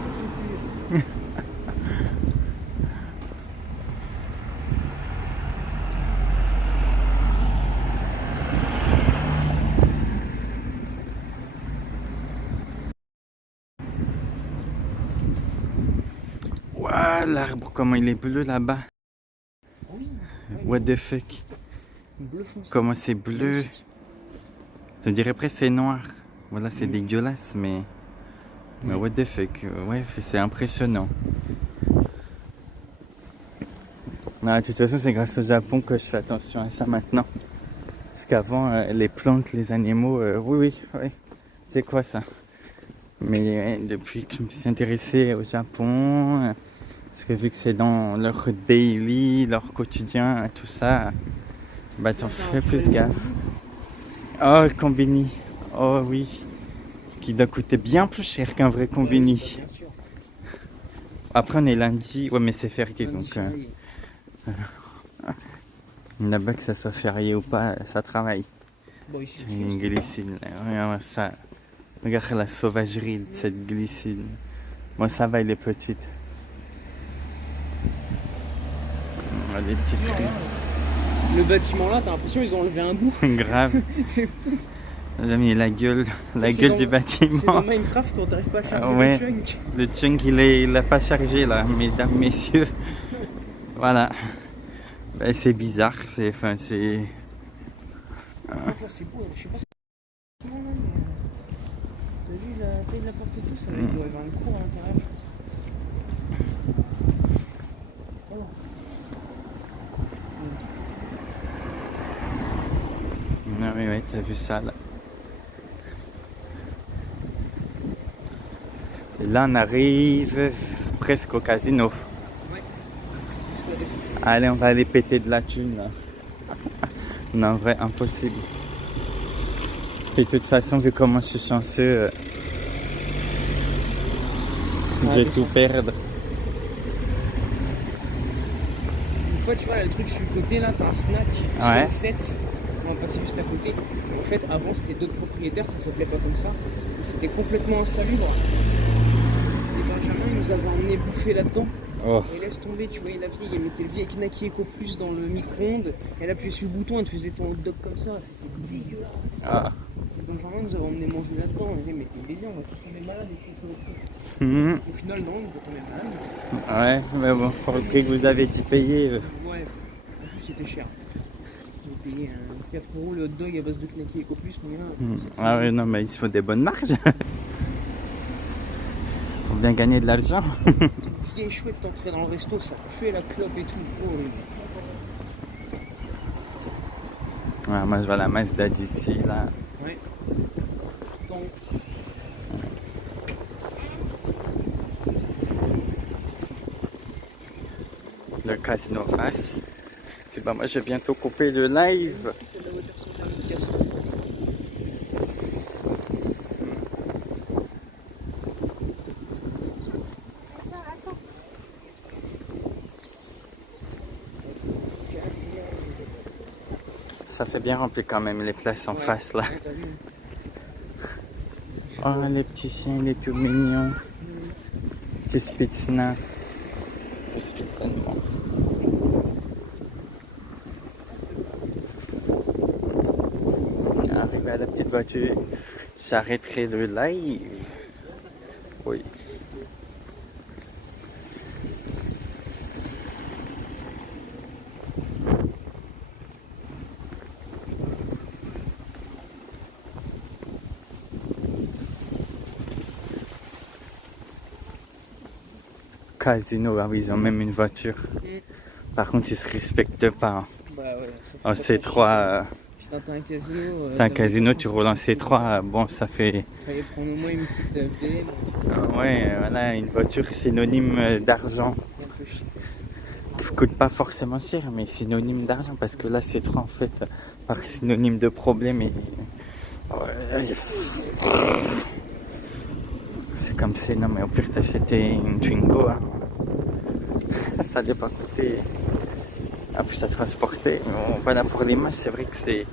Ouah, l'arbre, comment il est bleu là-bas. Oui. What the fuck. Bleu foncé. Comment c'est bleu. Je dirais presque c'est noir. Voilà, c'est dégueulasse, mais what the fuck. Ouais, c'est impressionnant. Non, de toute façon, c'est grâce au Japon que je fais attention à ça maintenant. Parce qu'avant, les plantes, les animaux, oui. C'est quoi ça? Mais depuis que je me suis intéressé au Japon, parce que vu que c'est dans leur daily, leur quotidien, tout ça, bah t'en fais plus gaffe. Oh, le combini. Oh oui. Qui doit coûter bien plus cher qu'un vrai combini. Bien sûr. Après, on est lundi. Ouais, mais c'est férié, donc... Là-bas, que ça soit férié ou pas, ça travaille. Bon, ici, C'est une glycine. Regarde ça. Regarde la sauvagerie de cette glycine. Bon, ça va, il est petite. Des petits trucs. Le bâtiment là, t'as l'impression qu'ils ont enlevé un bout. Grave. J'ai mis la gueule du C'est bâtiment. dans Minecraft quand t'arrives pas à charger Ouais. le chunk. Le chunk, il a pas chargé là, mesdames, messieurs. Voilà. Ben, c'est bizarre, c'est... Là, c'est beau, je sais pas ce que c'est. T'as vu la taille de la porte et tout, ça doit y avoir une cour à l'intérieur, je pense. Oh. Non mais ouais, t'as vu ça là. Et là on arrive presque au casino. Ouais. Je dois descendre. Allez, on va aller péter de la thune là. Non, en vrai, impossible. Et de toute façon, vu comment je suis chanceux, je vais tout perdre. Une fois, tu vois, le truc sur le côté là, t'as un snack, Ouais. 7. On va passer juste à côté. En fait, avant, c'était d'autres propriétaires, ça s'appelait pas comme ça. Et c'était complètement insalubre. Et Benjamin, il nous avait emmené bouffer là-dedans. Oh. Et laisse tomber, tu voyais la vieille, elle mettait le vieil Knacky Eco Plus dans le micro-ondes. Elle appuyait sur le bouton, elle te faisait ton hot dog comme ça. C'était dégueulasse. Ah. Et Benjamin nous avait emmené manger là-dedans. On avait dit, mais t'es baisé, on va tous tomber malade et ça va tout. Mhm. Au final, non, on va tomber malade. Ouais, mais bon, pour le prix que vous avez dû payer. Ouais, en plus c'était cher. J'ai payé 4 € le hot dog à base de Knacky Eco Plus, mais là. Ah ouais, non, mais il faut des bonnes marges. Pour bien gagner de l'argent. C'était une vieille chouette d'entrer dans le resto, ça puait la clope et tout. Horrible. Ouais, moi je vois la Mazda d'ici là. Ouais. Donc, Le casino Race. Puis bah moi je vais bientôt couper le live. c'est de la voiture sans permis de casse. Ça c'est bien rempli quand même les places en Ouais. face là. Ouais, t'as vu. Oh les petits chiens, il est tout mignon. Petit Spitzna. Le Spitz allemand. Arrivé à la petite voiture, j'arrêterai le live. Oui. Casino, ah oui, ils ont même une voiture. Par contre, ils se respectent pas. Hein. Bah ouais, ça En C3, putain, t'as un casino. t'as un casino, tu roules en C3, bon, ça fait... Fallait prendre au moins une petite BM. Ouais, voilà, une voiture synonyme d'argent. Un peu chier. coûte pas forcément cher, mais synonyme d'argent, parce que là c'est trop en fait, par synonyme de problème et... C'est comme si, non mais au pire t'achetais une Twingo, hein. Ça n'a pas coûté, en plus à transporter, mais bon, voilà pour l'image, c'est vrai que c'est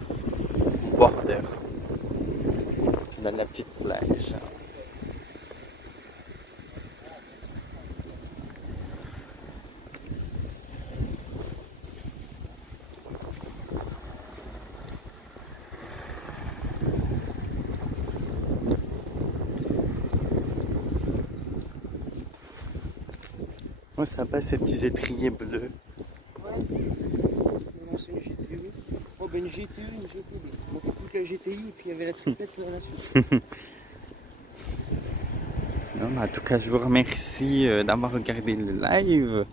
border. C'est dans la petite plage. Oh, sympa ces petits étriers bleus. Ouais. Non, c'est une GTE. Oh, ben une GTE, une GTB. Donc, toute la GTI, et puis il y avait la triplette à la suite. Non, mais en tout cas, je vous remercie d'avoir regardé le live.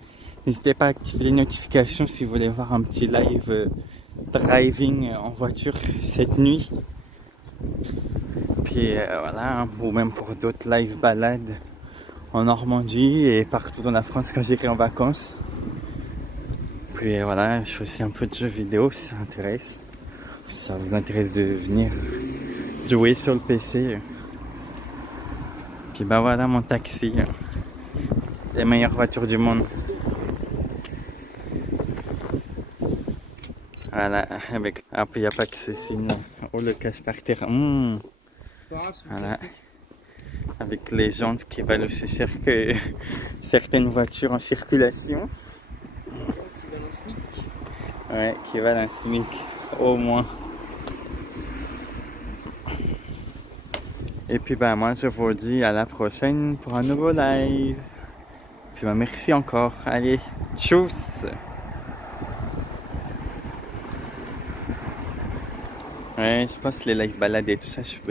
N'hésitez pas à activer les notifications si vous voulez voir un petit live driving en voiture cette nuit. Puis voilà, hein, ou même pour d'autres live balades en Normandie et partout dans la France quand j'irai en vacances. Puis voilà, je fais aussi un peu de jeux vidéo si ça intéresse. Si ça vous intéresse de venir jouer sur le PC. Puis bah voilà mon taxi. Les meilleures voitures du monde. Voilà, avec... Ah, puis il n'y a pas que ceci, non. Oh, le cache par terre. Voilà. Avec les jantes qui valent aussi cher que certaines voitures en circulation. Qui valent un SMIC. Ouais, qui valent un SMIC, au moins. Et puis ben moi je vous dis à la prochaine pour un nouveau live. Puis ben merci encore. Allez, tchuss! Ouais, je pense que les live balades et tout ça, je peux